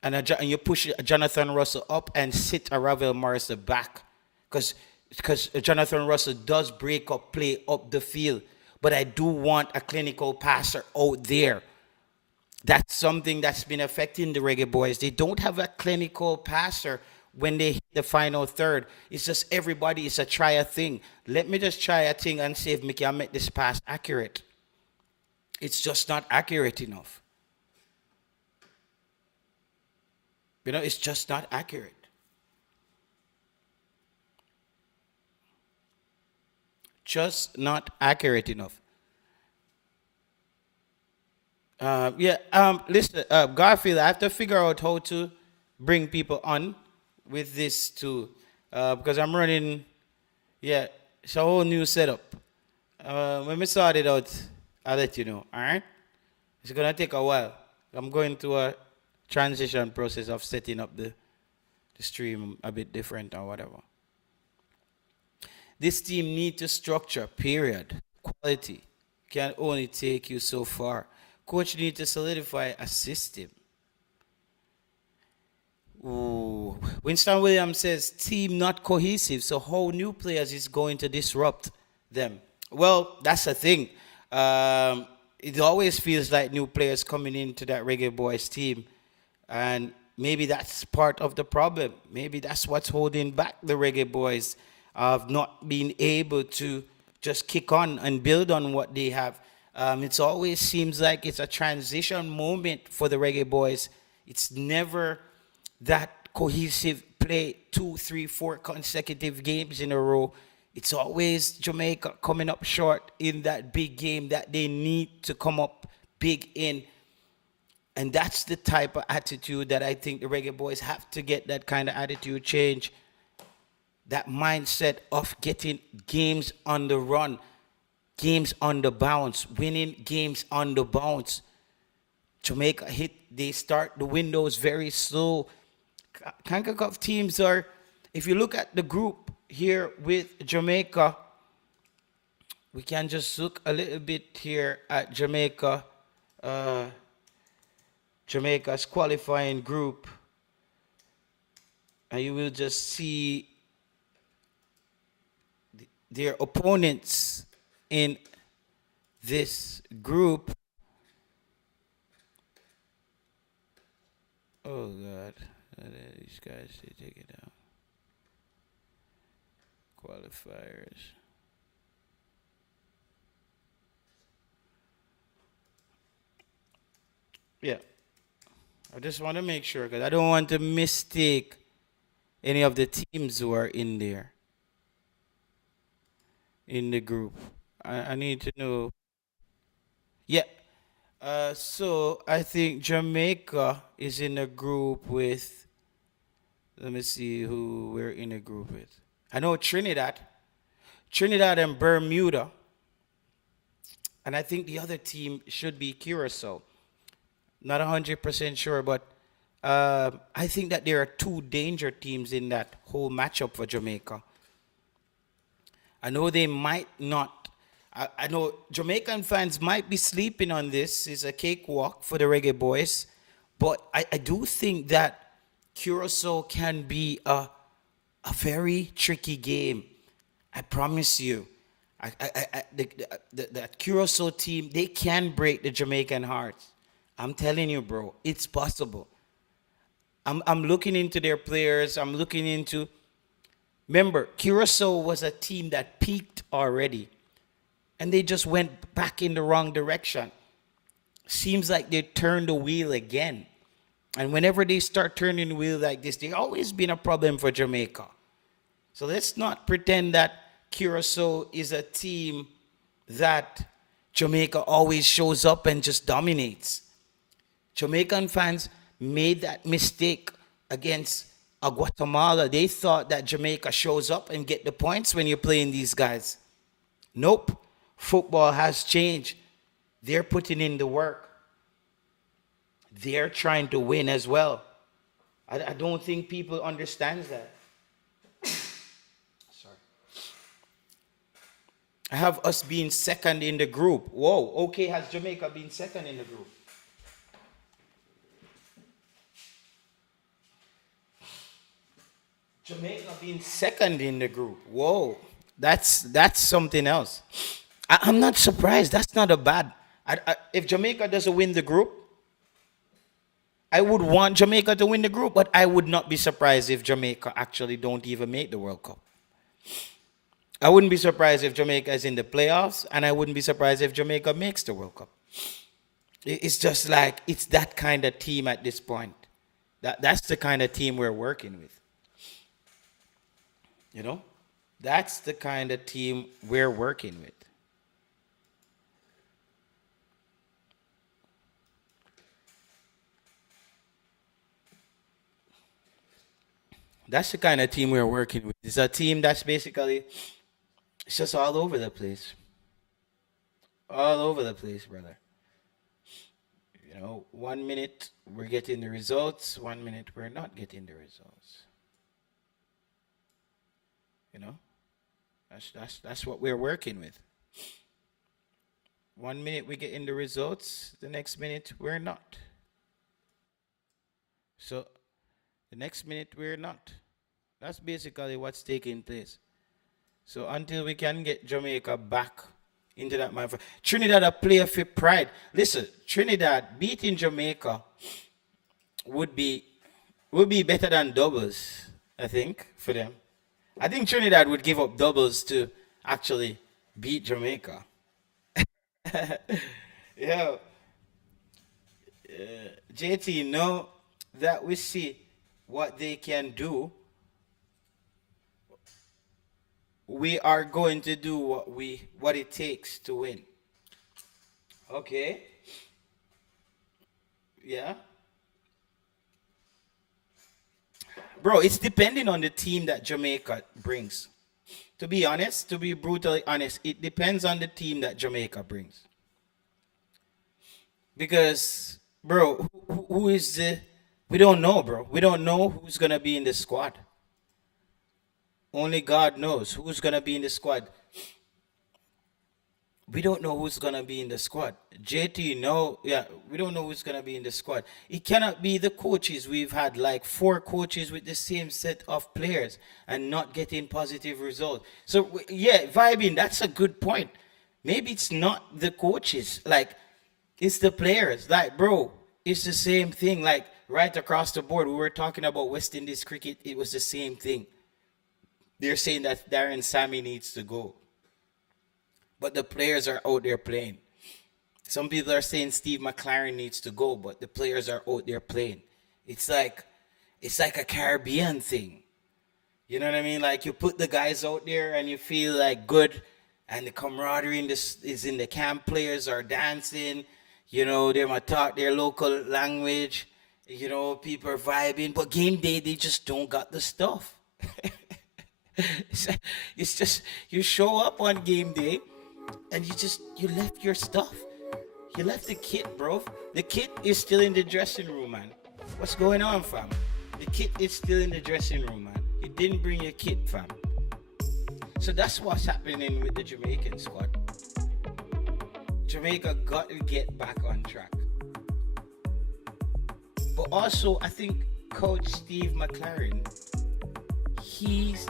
And you push Jonathan Russell up and sit a Ravel Morrison back. Because Jonathan Russell does break up play up the field. But I do want a clinical passer out there. That's something that's been affecting the Reggae Boyz. They don't have a clinical passer when they hit the final third. It's just everybody is a try a thing. Let me just try a thing and see if I can make this pass accurate. It's just not accurate enough. It's just not accurate. Just not accurate enough. Listen, Garfield, I have to figure out how to bring people on with this too. Because I'm running, it's a whole new setup. When we sort it out, I'll let you know, all right? It's going to take a while. I'm going through a transition process of setting up the stream a bit different or whatever. This team needs to structure, period. Quality can only take you so far. Coach needs to solidify a system. Ooh. Winston Williams says, team not cohesive, so how new players is going to disrupt them? Well, that's the thing. It always feels like new players coming into that Reggae Boyz team, and maybe that's part of the problem. Maybe that's what's holding back the Reggae Boyz of not being able to just kick on and build on what they have. It always seems like it's a transition moment for the Reggae Boyz. It's never that cohesive play 2, 3, 4 consecutive games in a row. It's always Jamaica coming up short in that big game that they need to come up big in. And that's the type of attitude that I think the Reggae Boys have to get, that kind of attitude change, that mindset of getting games on the run, games on the bounce, winning games on the bounce. Jamaica they start the windows very slow. CONCACAF teams are, if you look at the group here with Jamaica, we can just look a little bit here at Jamaica, uh, Jamaica's qualifying group, and you will just see their opponents in this group. Oh God, these guys, they take it down. Qualifiers. Yeah, I just want to make sure because I don't want to mistake any of the teams who are in there in the group. I need to know. Yeah. So I think Jamaica is in a group with. Let me see who we're in a group with. I know Trinidad and Bermuda, and I think the other team should be Curacao. Not 100% sure, but I think that there are two danger teams in that whole matchup for Jamaica. I know they might not. I know Jamaican fans might be sleeping on this. It's a cakewalk for the Reggae Boys. But I do think that Curacao can be a very tricky game. I promise you. The Curacao team, they can break the Jamaican hearts. I'm telling you, bro, it's possible. I'm looking into their players. I'm looking into. Remember, Curacao was a team that peaked already, and they just went back in the wrong direction. Seems like they turned the wheel again. And whenever they start turning the wheel like this, they always been a problem for Jamaica. So let's not pretend that Curacao is a team that Jamaica always shows up and just dominates. Jamaican fans made that mistake against Guatemala. They thought that Jamaica shows up and get the points when you're playing these guys. Nope. Football has changed. They're putting in the work. They're trying to win as well. I don't think people understand that. Sorry. I have us being second in the group. Whoa, okay, has Jamaica been second in the group? Jamaica being second in the group. Whoa, that's something else. I'm not surprised. That's not a bad. If Jamaica doesn't win the group, I would want Jamaica to win the group, but I would not be surprised if Jamaica actually don't even make the World Cup. I wouldn't be surprised if Jamaica is in the playoffs, and I wouldn't be surprised if Jamaica makes the World Cup. It's just like it's that kind of team at this point. That's the kind of team we're working with. You know? That's the kind of team we're working with. That's the kind of team we're working with. It's a team that's basically it's just all over the place. All over the place, brother. You know, 1 minute we're getting the results, 1 minute we're not getting the results. You know? That's what we're working with. 1 minute we get in the results, the next minute we're not. So the next minute we're not. That's basically what's taking place. So until we can get Jamaica back into that mind, Trinidad a player for pride. Listen, Trinidad beating Jamaica would be would be better than doubles. I think for them. I think Trinidad would give up doubles to actually beat Jamaica. Yeah, JT, know that we see what they can do, we are going to do what it takes to win. Okay. Yeah, bro. It's depending on the team that Jamaica brings. To be honest, to be brutally honest, it depends on the team that Jamaica brings. Because, bro, who is the? We don't know, bro. We don't know who's gonna be in the squad. Only God knows who's gonna be in the squad. We don't know who's gonna be in the squad. JT, no, yeah, we don't know who's gonna be in the squad. It cannot be the coaches. We've had like four coaches with the same set of players and not getting positive results. So yeah, vibing. That's a good point. Maybe it's not the coaches. Like it's the players. Like bro, it's the same thing. Like right across the board, we were talking about West Indies cricket. It was the same thing. They're saying that Darren Sammy needs to go. But the players are out there playing. Some people are saying Steve McClaren needs to go, but the players are out there playing. It's like it's like a Caribbean thing. You know what I mean? Like you put the guys out there and you feel like good, and the camaraderie in this is in the camp. Players are dancing. You know, they might talk their local language. You know, people are vibing. But game day, they just don't got the stuff. it's, it's just you show up on game day and you left your stuff. You left the kit, bro. The kit is still in the dressing room, man. What's going on, fam? The kit is still in the dressing room, man. You didn't bring your kit, fam. So that's what's happening with the Jamaican squad. Jamaica got to get back on track. But also, I think Coach Steve McClaren, he's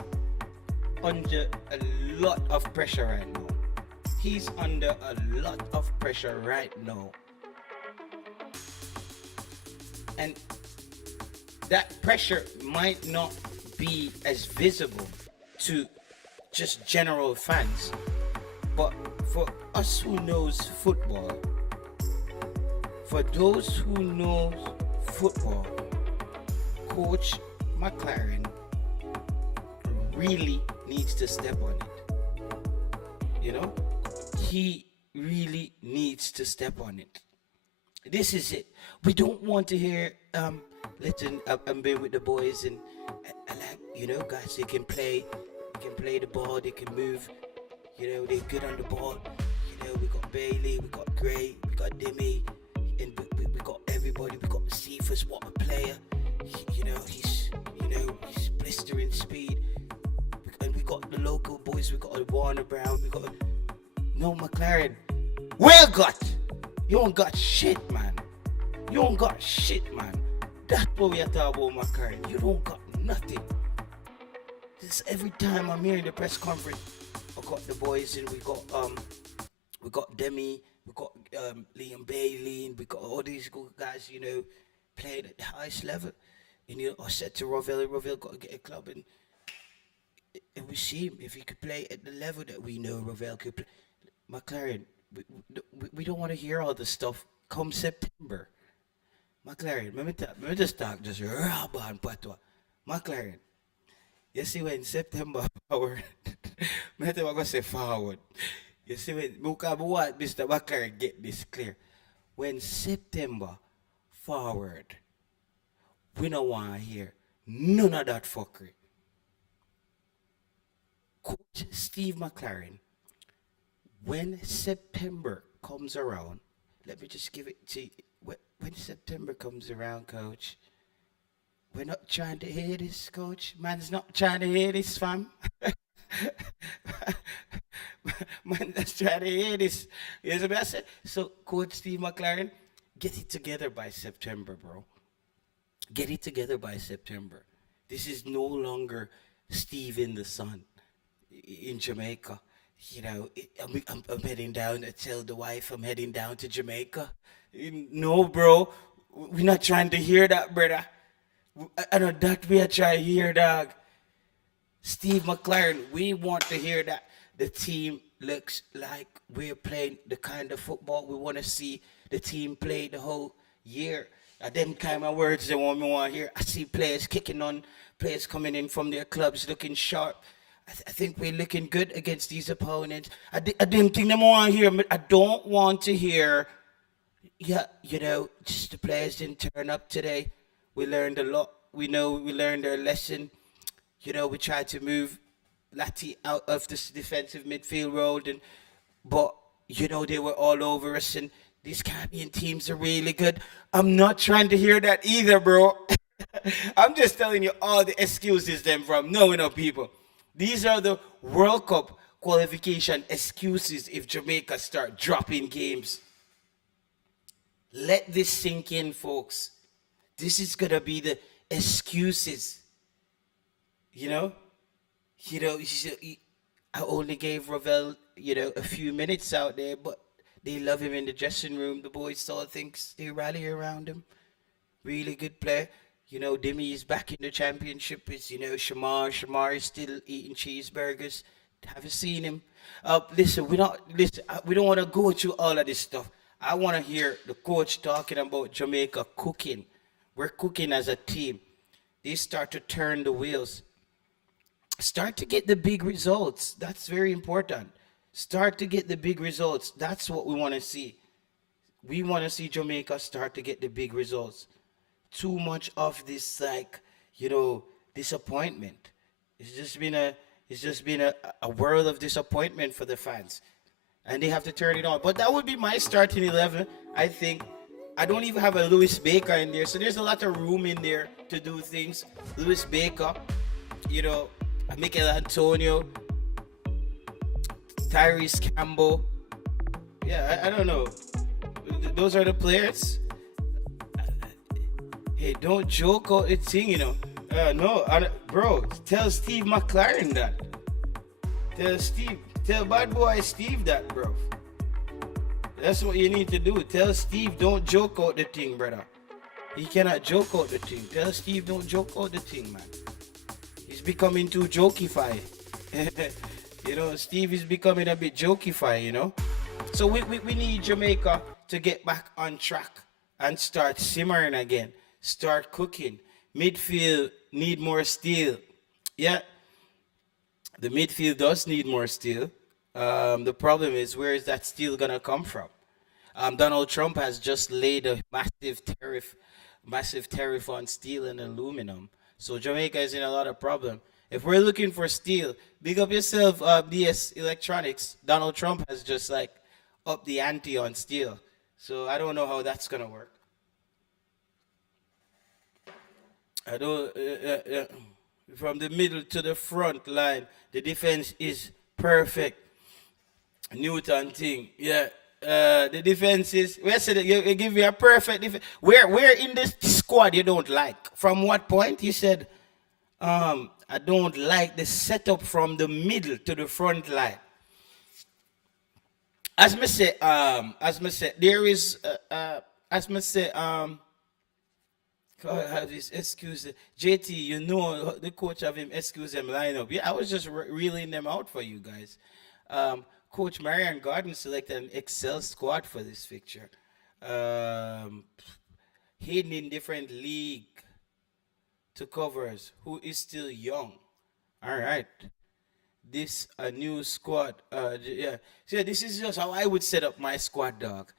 under a lot of pressure right now. He's under a lot of pressure right now. And that pressure might not be as visible to just general fans, but for us who knows football, for those who knows football, Coach McClaren really needs to step on it. You know? He really needs to step on it. This is it. We don't want to hear listen, I'm being with the boys and I like, you know, guys, they can play the ball, they can move, you know, they're good on the ball. You know, we got Bailey, we got Gray, we got Demi, and we got everybody, we got Cephas, what a player. He's blistering speed. And we got the local boys, we got Warner Brown, we got no McClaren. Well got. You don't got shit, man. You don't got shit, man. That's what we are talking about, McClaren. You don't got nothing. This every time I'm here in the press conference, I got the boys and we got Demi, we got Liam Bailey, and we got all these good guys, you know, playing at the highest level. And you know, I said to Rovell got to get a club and we see him if he could play at the level that we know Rovell could play. McClaren, we don't want to hear all this stuff come September. McClaren, let me just talk just rub on patwa. McClaren, you see when September forward, I'm going to say forward. You see when Mr. McClaren get this clear. When September forward, we don't want to hear none of that fuckery. Coach Steve McClaren, when September comes around, let me just give it to you. When September comes around, coach, we're not trying to hear this, coach. Man's not trying to hear this, fam. Man, that's trying to hear this. You know what I said? So, Coach Steve McClaren, get it together by September, bro. Get it together by September. This is no longer Steve in the sun in Jamaica. You know, I'm heading down to tell the wife I'm heading down to Jamaica. No, bro. We're not trying to hear that, brother. I know that we are trying to hear, dog. Steve McClaren, we want to hear that the team looks like we're playing the kind of football we want to see the team play the whole year. Them kind of words they want me to hear. I see players kicking on, players coming in from their clubs looking sharp. I think we're looking good against these opponents. I didn't think they want to hear, but I don't want to hear, yeah, just the players didn't turn up today. We learned a lot. We know we learned our lesson. We tried to move Lati out of this defensive midfield role, but they were all over us, and these Caribbean teams are really good. I'm not trying to hear that either, bro. I'm just telling you all the excuses them from knowing of people. These are the World Cup qualification excuses if Jamaica start dropping games. Let this sink in, folks. This is gonna be the excuses. You know, I only gave Ravel, a few minutes out there, but they love him in the dressing room. The boys all thinks they rally around him. Really good player. Demi is back in the championship. It's, Shamar. Shamar is still eating cheeseburgers. Haven't seen him. Listen, we don't want to go through all of this stuff. I want to hear the coach talking about Jamaica cooking. We're cooking as a team. They start to turn the wheels. Start to get the big results. That's very important. Start to get the big results. That's what we want to see. We want to see Jamaica start to get the big results. Too much of this, like, disappointment. It's just been a world of disappointment for the fans. And they have to turn it on. But that would be my starting 11. I think I don't even have a Lewis Baker in there. So there's a lot of room in there to do things. Lewis Baker, you know, Mikel Antonio, Tyrese Campbell. Yeah, I don't know. Those are the players. Hey, don't joke out the thing, no, bro, tell Steve McClaren that. Tell bad boy Steve that, bro. That's what you need to do. Tell Steve don't joke out the thing, brother. He cannot joke out the thing. Tell Steve don't joke out the thing, man. He's becoming too jokify. Steve is becoming a bit jokify, So we need Jamaica to get back on track and start simmering again. Start cooking. Midfield need more steel. Yeah, the midfield does need more steel. The problem is, where is that steel gonna come from? Donald Trump has just laid a massive tariff on steel and aluminum. So Jamaica is in a lot of problem. If we're looking for steel, big up yourself, DS Electronics. Donald Trump has just like upped the ante on steel. So I don't know how that's gonna work. I don't. From the middle to the front line, the defense is perfect. Newton thing, yeah. The defense is. Where said you give me a perfect defense? Where in this squad you don't like? From what point you said? I don't like the setup from the middle to the front line. As me say, there is. As me say, God have his excuse. JT, the coach have him excuse him lineup. Yeah, I was just reeling them out for you guys. Coach Marion Garden selected an Excel squad for this fixture. Hidden in different league to covers who is still young. All right. This a new squad. Yeah. So this is just how I would set up my squad, dog.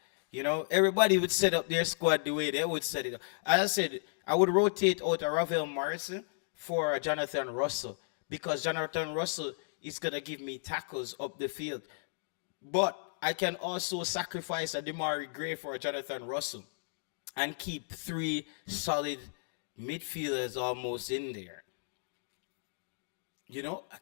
Everybody would set up their squad the way they would set it up. As I said, I would rotate out a Ravel Morrison for Jonathan Russell, because Jonathan Russell is going to give me tackles up the field. But I can also sacrifice a Demari Gray for Jonathan Russell and keep 3 solid midfielders almost in there.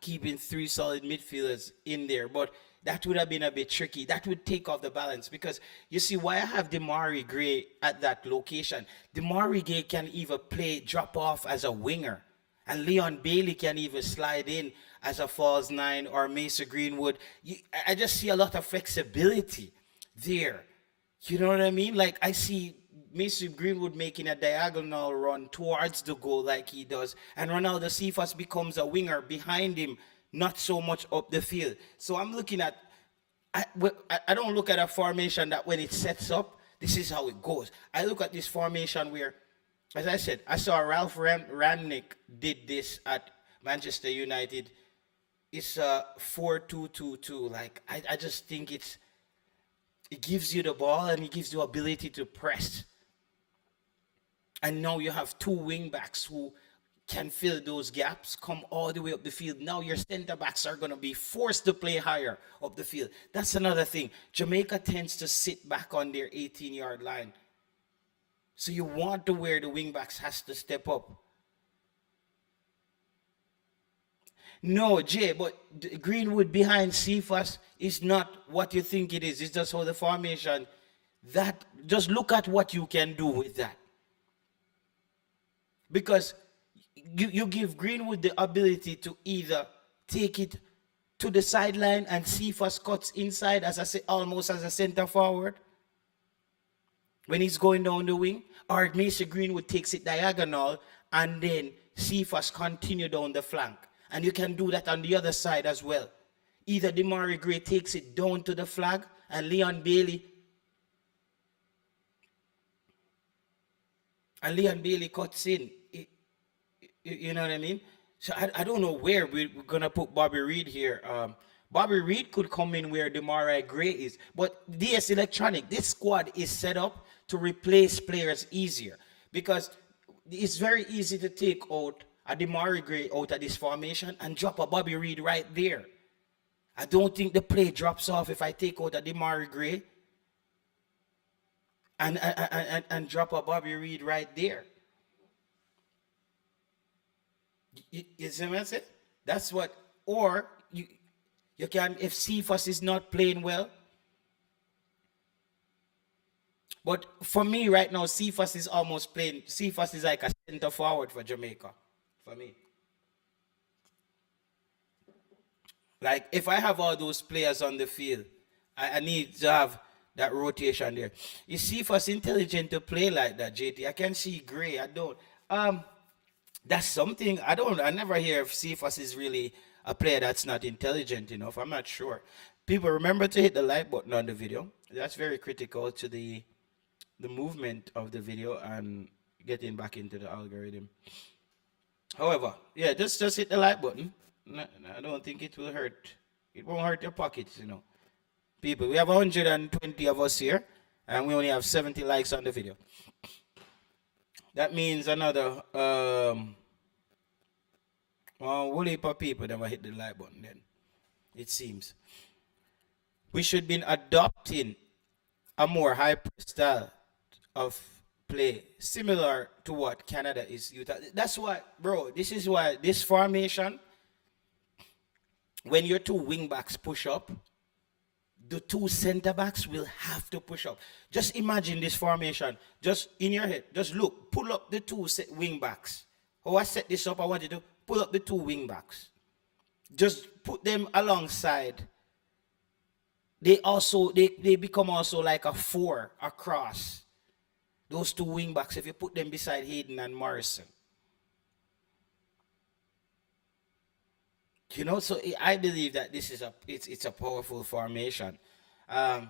Keeping 3 solid midfielders in there. But that would have been a bit tricky. That would take off the balance, because you see why I have Demari Gray at that location. Demari Gray can either drop off as a winger, and Leon Bailey can even slide in as a false 9, or Mason Greenwood. I just see a lot of flexibility there. You know what I mean? Like, I see Mason Greenwood making a diagonal run towards the goal like he does, and Ronaldo Cephas becomes a winger behind him, not so much up the field. So I'm looking at, I don't look at a formation that when it sets up, this is how it goes. I look at this formation where, as I said, I saw Ralph Rangnick did this at Manchester United. It's a 4-2-2-2. Like, I just think It gives you the ball and it gives you ability to press. And now you have two wing backs who can fill those gaps, come all the way up the field. Now your center backs are going to be forced to play higher up the field. That's another thing. Jamaica tends to sit back on their 18-yard line. So you want to where the wing backs has to step up. No, Jay, but Greenwood behind Cephas is not what you think it is. It's just how the formation. That just look at what you can do with that. Because you give Greenwood the ability to either take it to the sideline and Cephas cuts inside as almost as a center forward when he's going down the wing, or Mason Greenwood takes it diagonal and then Cephas continue down the flank. And you can do that on the other side as well. Either Demari Gray takes it down to the flag and Leon Bailey cuts in. You know what I mean? So I don't know where we're going to put Bobby Reed here. Bobby Reed could come in where Demari Gray is. But DS Electronic, this squad is set up to replace players easier. Because it's very easy to take out a Demari Gray out of this formation and drop a Bobby Reed right there. I don't think the play drops off if I take out a Demari Gray and drop a Bobby Reed right there. You see what I'm saying? That's what, or you can, if Cephas is not playing well. But for me right now, Cephas is almost playing, Cephas is like a center forward for Jamaica, for me. Like, if I have all those players on the field, I need to have that rotation there. You see, if it's intelligent to play like that, JT, I can see Gray. I don't. That's something I never hear if Cephas is really a player that's not intelligent enough. I'm not sure. People, remember to hit the like button on the video. That's very critical to the movement of the video and getting back into the algorithm. However, yeah, just hit the like button. No, I don't think it will hurt. It won't hurt your pockets, you know. People, we have 120 of us here, and we only have 70 likes on the video. That means another whole heap of people never hit the like button then, it seems. We should be adopting a more hyper style of play, similar to what Canada is. That's why, bro, this is why this formation, when your two wing backs push up, the two center backs will have to push up. Just imagine this formation. Just in your head, just look, pull up the two wing backs. How I set this up, I want you to pull up the two wing backs. Just put them alongside. They become also like a four across. Those two wing backs, if you put them beside Hayden and Morrison. You know, so I believe that this is it's a powerful formation. And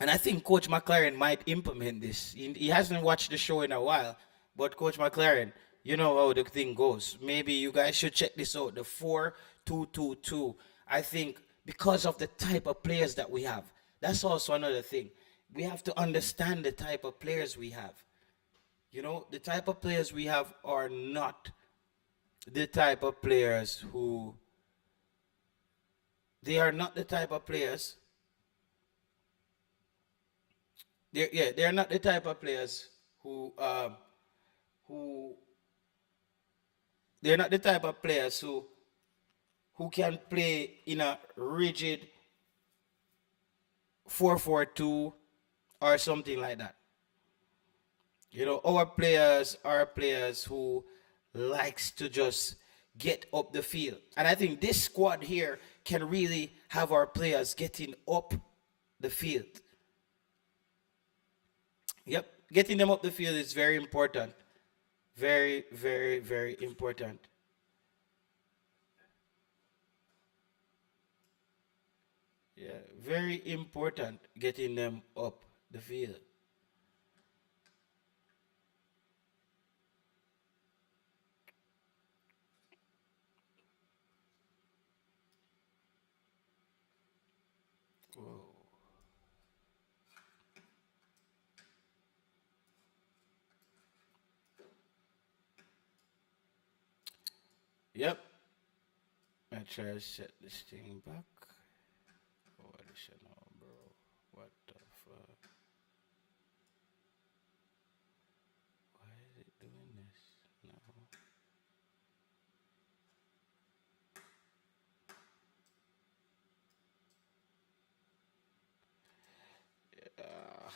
I think Coach McClaren might implement this. He hasn't watched the show in a while, but Coach McClaren, you know how the thing goes. Maybe you guys should check this out. The 4-2-2-2. I think because of the type of players that we have, that's also another thing. We have to understand the type of players we have. You know, the type of players we have are not the type of players who, they are not the type of players, they're not the type of players who they're not the type of players who can play in a rigid 4-4-2 or something like that. You know, our players are players who likes to just get up the field. And I think this squad here can really have our players getting up the field. Yep, getting them up the field is very important. Very, very, very important. Yeah, very important getting them up the field. Whoa. Yep. I try to set this thing back. What is it now, bro? What the fuck? Why is it doing this? No. Uh,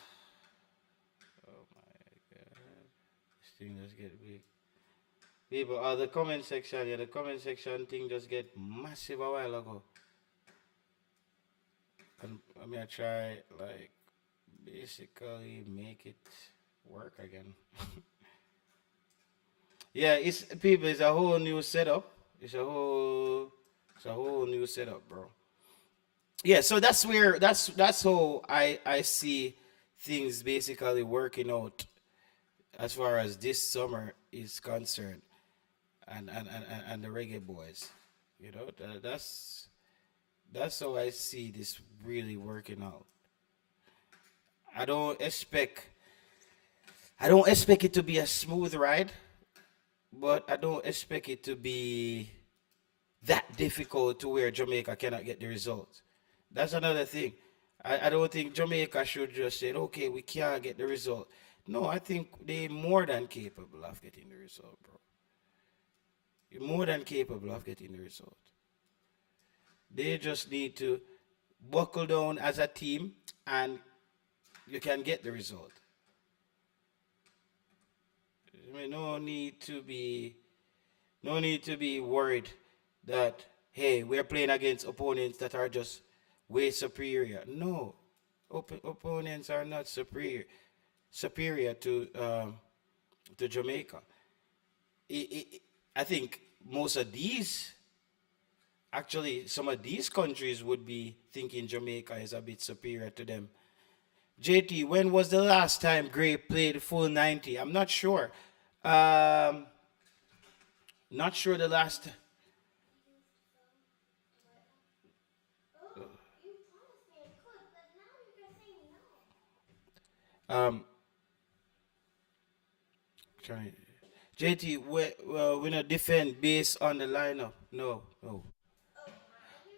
oh my god. This thing just get big. People, the comment section, yeah, the comment section thing just get massive a while ago. And I mean, I try, like, basically make it work again. Yeah, it's people. It's a whole new setup. It's a whole. It's a whole new setup, bro. Yeah, so that's where that's how I see things basically working out as far as this summer is concerned, and the Reggae Boys. You know, that's how I see this really working out. I don't expect I don't expect it to be a smooth ride, but I don't expect it to be that difficult to where Jamaica cannot get the results. That's another thing. I don't think Jamaica should just say, okay, we can't get the result. No, I think they're more than capable of getting the result, bro. You're more than capable of getting the result. They just need to buckle down as a team and you can get the result. I mean, no need to be worried that hey, we're playing against opponents that are just way superior. No, opponents are not superior to Jamaica. I I think most of these, actually, some of these countries would be thinking Jamaica is a bit superior to them. JT, when was the last time Gray played full 90? I'm not sure. Um, not sure the last. Um, trying. JT, we not defend based on the lineup. No, no.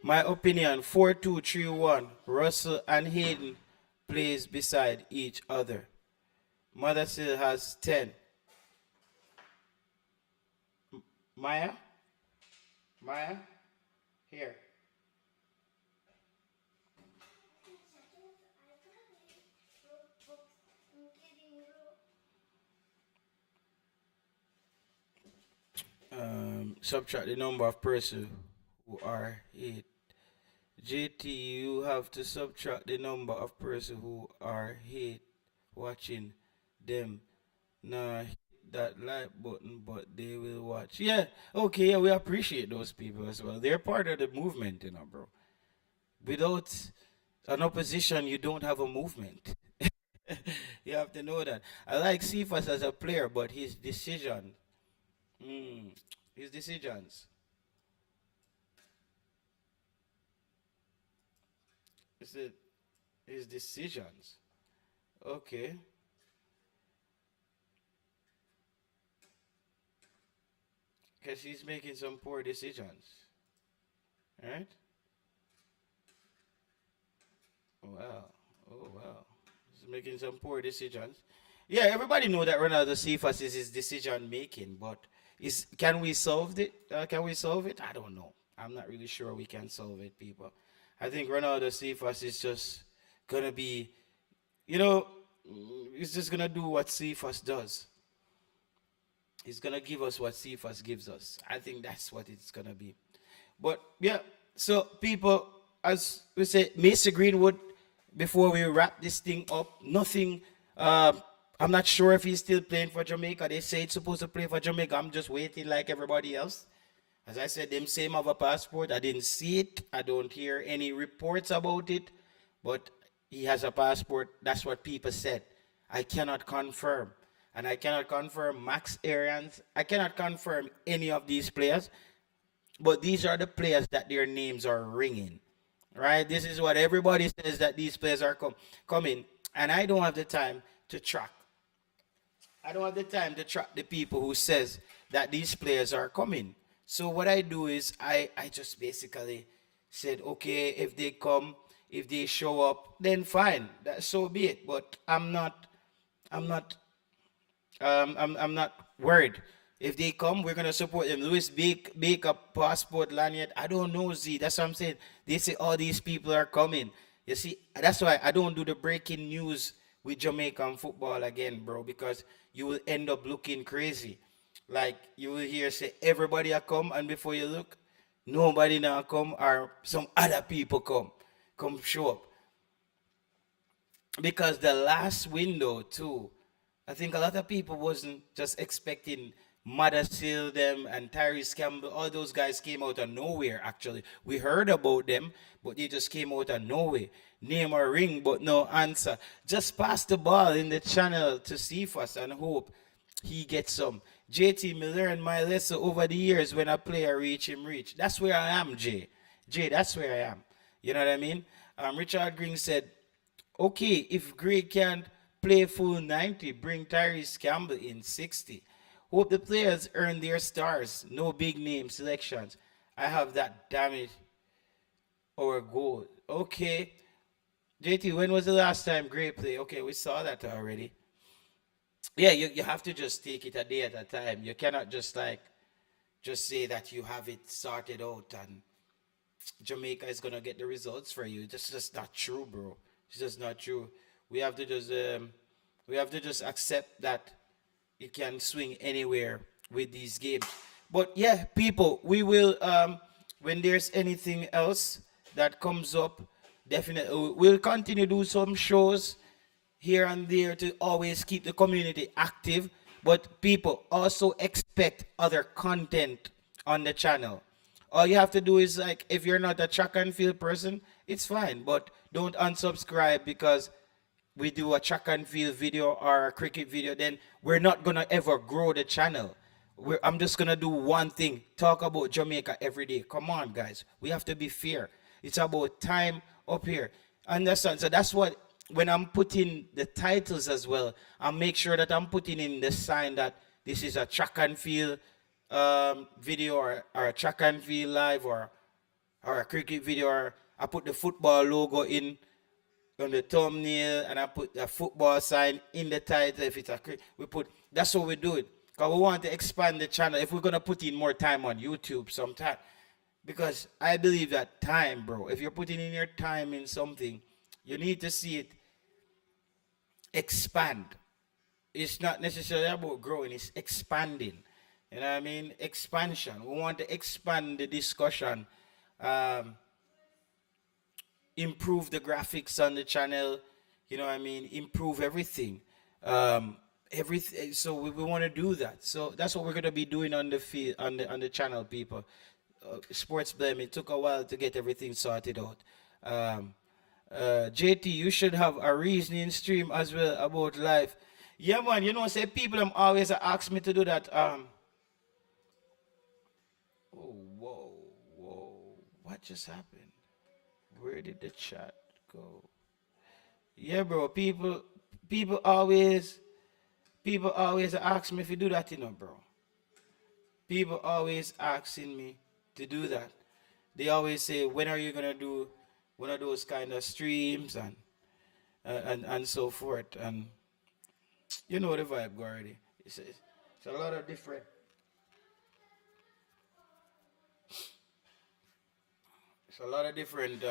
My opinion, 4-2-3-1. Russell and Hayden plays beside each other. Mother still has 10. Maya? Maya? Here. Subtract the number of persons who are hate. JT, you have to subtract the number of persons who are hate watching them. Nah, hit that like button, but they will watch. Yeah, okay, yeah, we appreciate those people as well. They're part of the movement, you know, bro. Without an opposition, you don't have a movement. You have to know that. I like Cephas as a player, but mm, his decisions, is it his decisions? Okay, because he's making some poor decisions, right? Wow. Oh wow. He's making some poor decisions. Yeah, everybody know that Ronaldo Cephas is his decision making, but is can we solve it? Can we solve it? I don't know. I'm not really sure we can solve it, people. I think Ronaldo Cephas is just gonna be, you know, he's just gonna do what Cephas does. He's gonna give us what Cephas gives us. I think that's what it's gonna be. But yeah, so people, as we say, Mason Greenwood, before we wrap this thing up, nothing. I'm not sure if he's still playing for Jamaica. They say it's supposed to play for Jamaica. I'm just waiting like everybody else. As I said, them same have a passport. I didn't see it. I don't hear any reports about it. But he has a passport. That's what people said. I cannot confirm. And I cannot confirm Max Arians. I cannot confirm any of these players. But these are the players that their names are ringing, right? This is what everybody says that these players are coming, and I don't have the time to track. I don't have the time to track the people who says that these players are coming. So what I do is I just basically said, okay, if they come, if they show up, then fine, that so be it. But I'm not I'm not worried. If they come, we're gonna support them. Louis Bake a passport lanyard. I don't know, Z. That's what I'm saying. They say all these people are coming. You see, that's why I don't do the breaking news with Jamaican football again, bro, because you will end up looking crazy. Like you will hear say everybody are come, and before you look, nobody now come or some other people come show up because the last window too, I think a lot of people wasn't just expecting Seal them and Tyrese Campbell. All those guys came out of nowhere. Actually, we heard about them, but they just came out of nowhere. Name or ring, but no answer. Just pass the ball in the channel to Cephas and hope he gets some. JT, me learned my lesson over the years when a player reach him reach. That's where I am, Jay. Jay, that's where I am. You know what I mean? Richard Green said, okay, if Gray can't play full 90, bring Tyrese Campbell in 60. Hope the players earn their stars. No big name selections. I have that, damn it, or a goal. Okay. JT, when was the last time Gray played? Okay, we saw that already. Yeah, you have to just take it a day at a time. You cannot just like just say that you have it sorted out and Jamaica is gonna get the results for you. That's just not true, bro. It's just not true. We have to just we have to just accept that it can swing anywhere with these games. But yeah, people, we will when there's anything else that comes up, definitely we'll continue to do some shows here and there to always keep the community active. But people also expect other content on the channel. All you have to do is like if you're not a track and field person, it's fine. But don't unsubscribe because we do a track and field video or a cricket video, then we're not gonna ever grow the channel. I'm just gonna do one thing: talk about Jamaica every day. Come on, guys, we have to be fair. It's about time up here. Understand? So that's what when I'm putting the titles as well, I make sure that I'm putting in the sign that this is a track and field video or a track and field live or a cricket video. Or I put the football logo in on the thumbnail and I put the football sign in the title. If it's a we put that's what we do it because we want to expand the channel. If we're gonna put in more time on YouTube sometime, because I believe that time, bro. If you're putting in your time in something, you need to see it expand. It's not necessarily about growing; it's expanding. You know what I mean? Expansion. We want to expand the discussion. Um, Improve the graphics on the channel, you know what I mean, improve everything. Everything, so we want to do that. So that's what we're going to be doing on the field on the channel, people. Sports blame, it took a while to get everything sorted out. JT, you should have a reasoning stream as well about life. Yeah, man, you know, say people always ask me to do that. Oh, whoa, whoa, what just happened? Where did the chat go? Yeah, bro. People always, people always ask me if you do that, you know, bro. People always asking me to do that. They always say, when are you gonna do one of those kind of streams and so forth? And you know the vibe already. It's a lot of different. It's a lot of different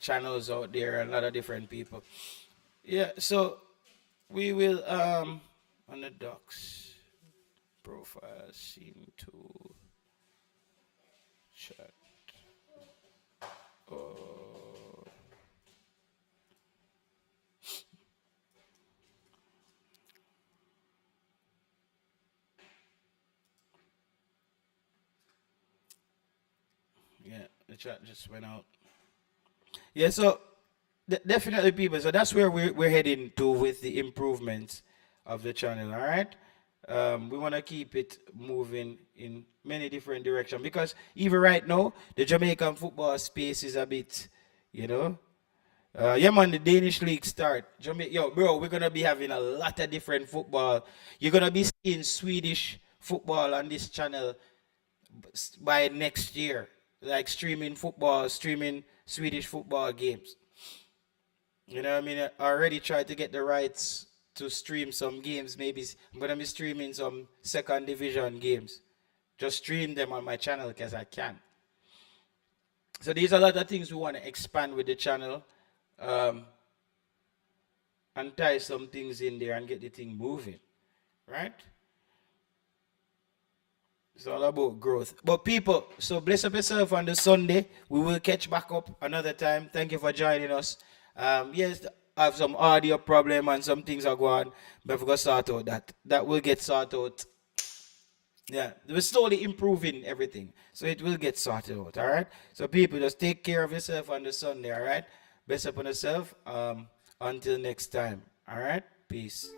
channels out there, and a lot of different people. Yeah, so we will on the docs profile scene to chat. Oh, yeah, the chat just went out. Yeah, so definitely, people. So that's where we're heading to with the improvements of the channel. All right. We want to keep it moving in many different directions because even right now, the Jamaican football space is a bit, you know. Yeah, man, the Danish league start. Jamaica, yo, bro, we're gonna be having a lot of different football. You're gonna be seeing Swedish football on this channel by next year, like streaming football, streaming Swedish football games. You know what I mean? I already tried to get the rights to stream some games. Maybe I'm gonna be streaming some second division games. Just stream them on my channel because I can. So these are a lot of things we want to expand with the channel, um, and tie some things in there and get the thing moving, right? It's all about growth. But people, so bless up yourself on the Sunday. We will catch back up another time. Thank you for joining us. Yes, I have some audio problem and some things are going, but we're gonna sort out that. That will get sorted out. Yeah, we're slowly improving everything. So it will get sorted out, all right? So people, just take care of yourself on the Sunday, all right? Bless up on yourself. Until next time, all right? Peace.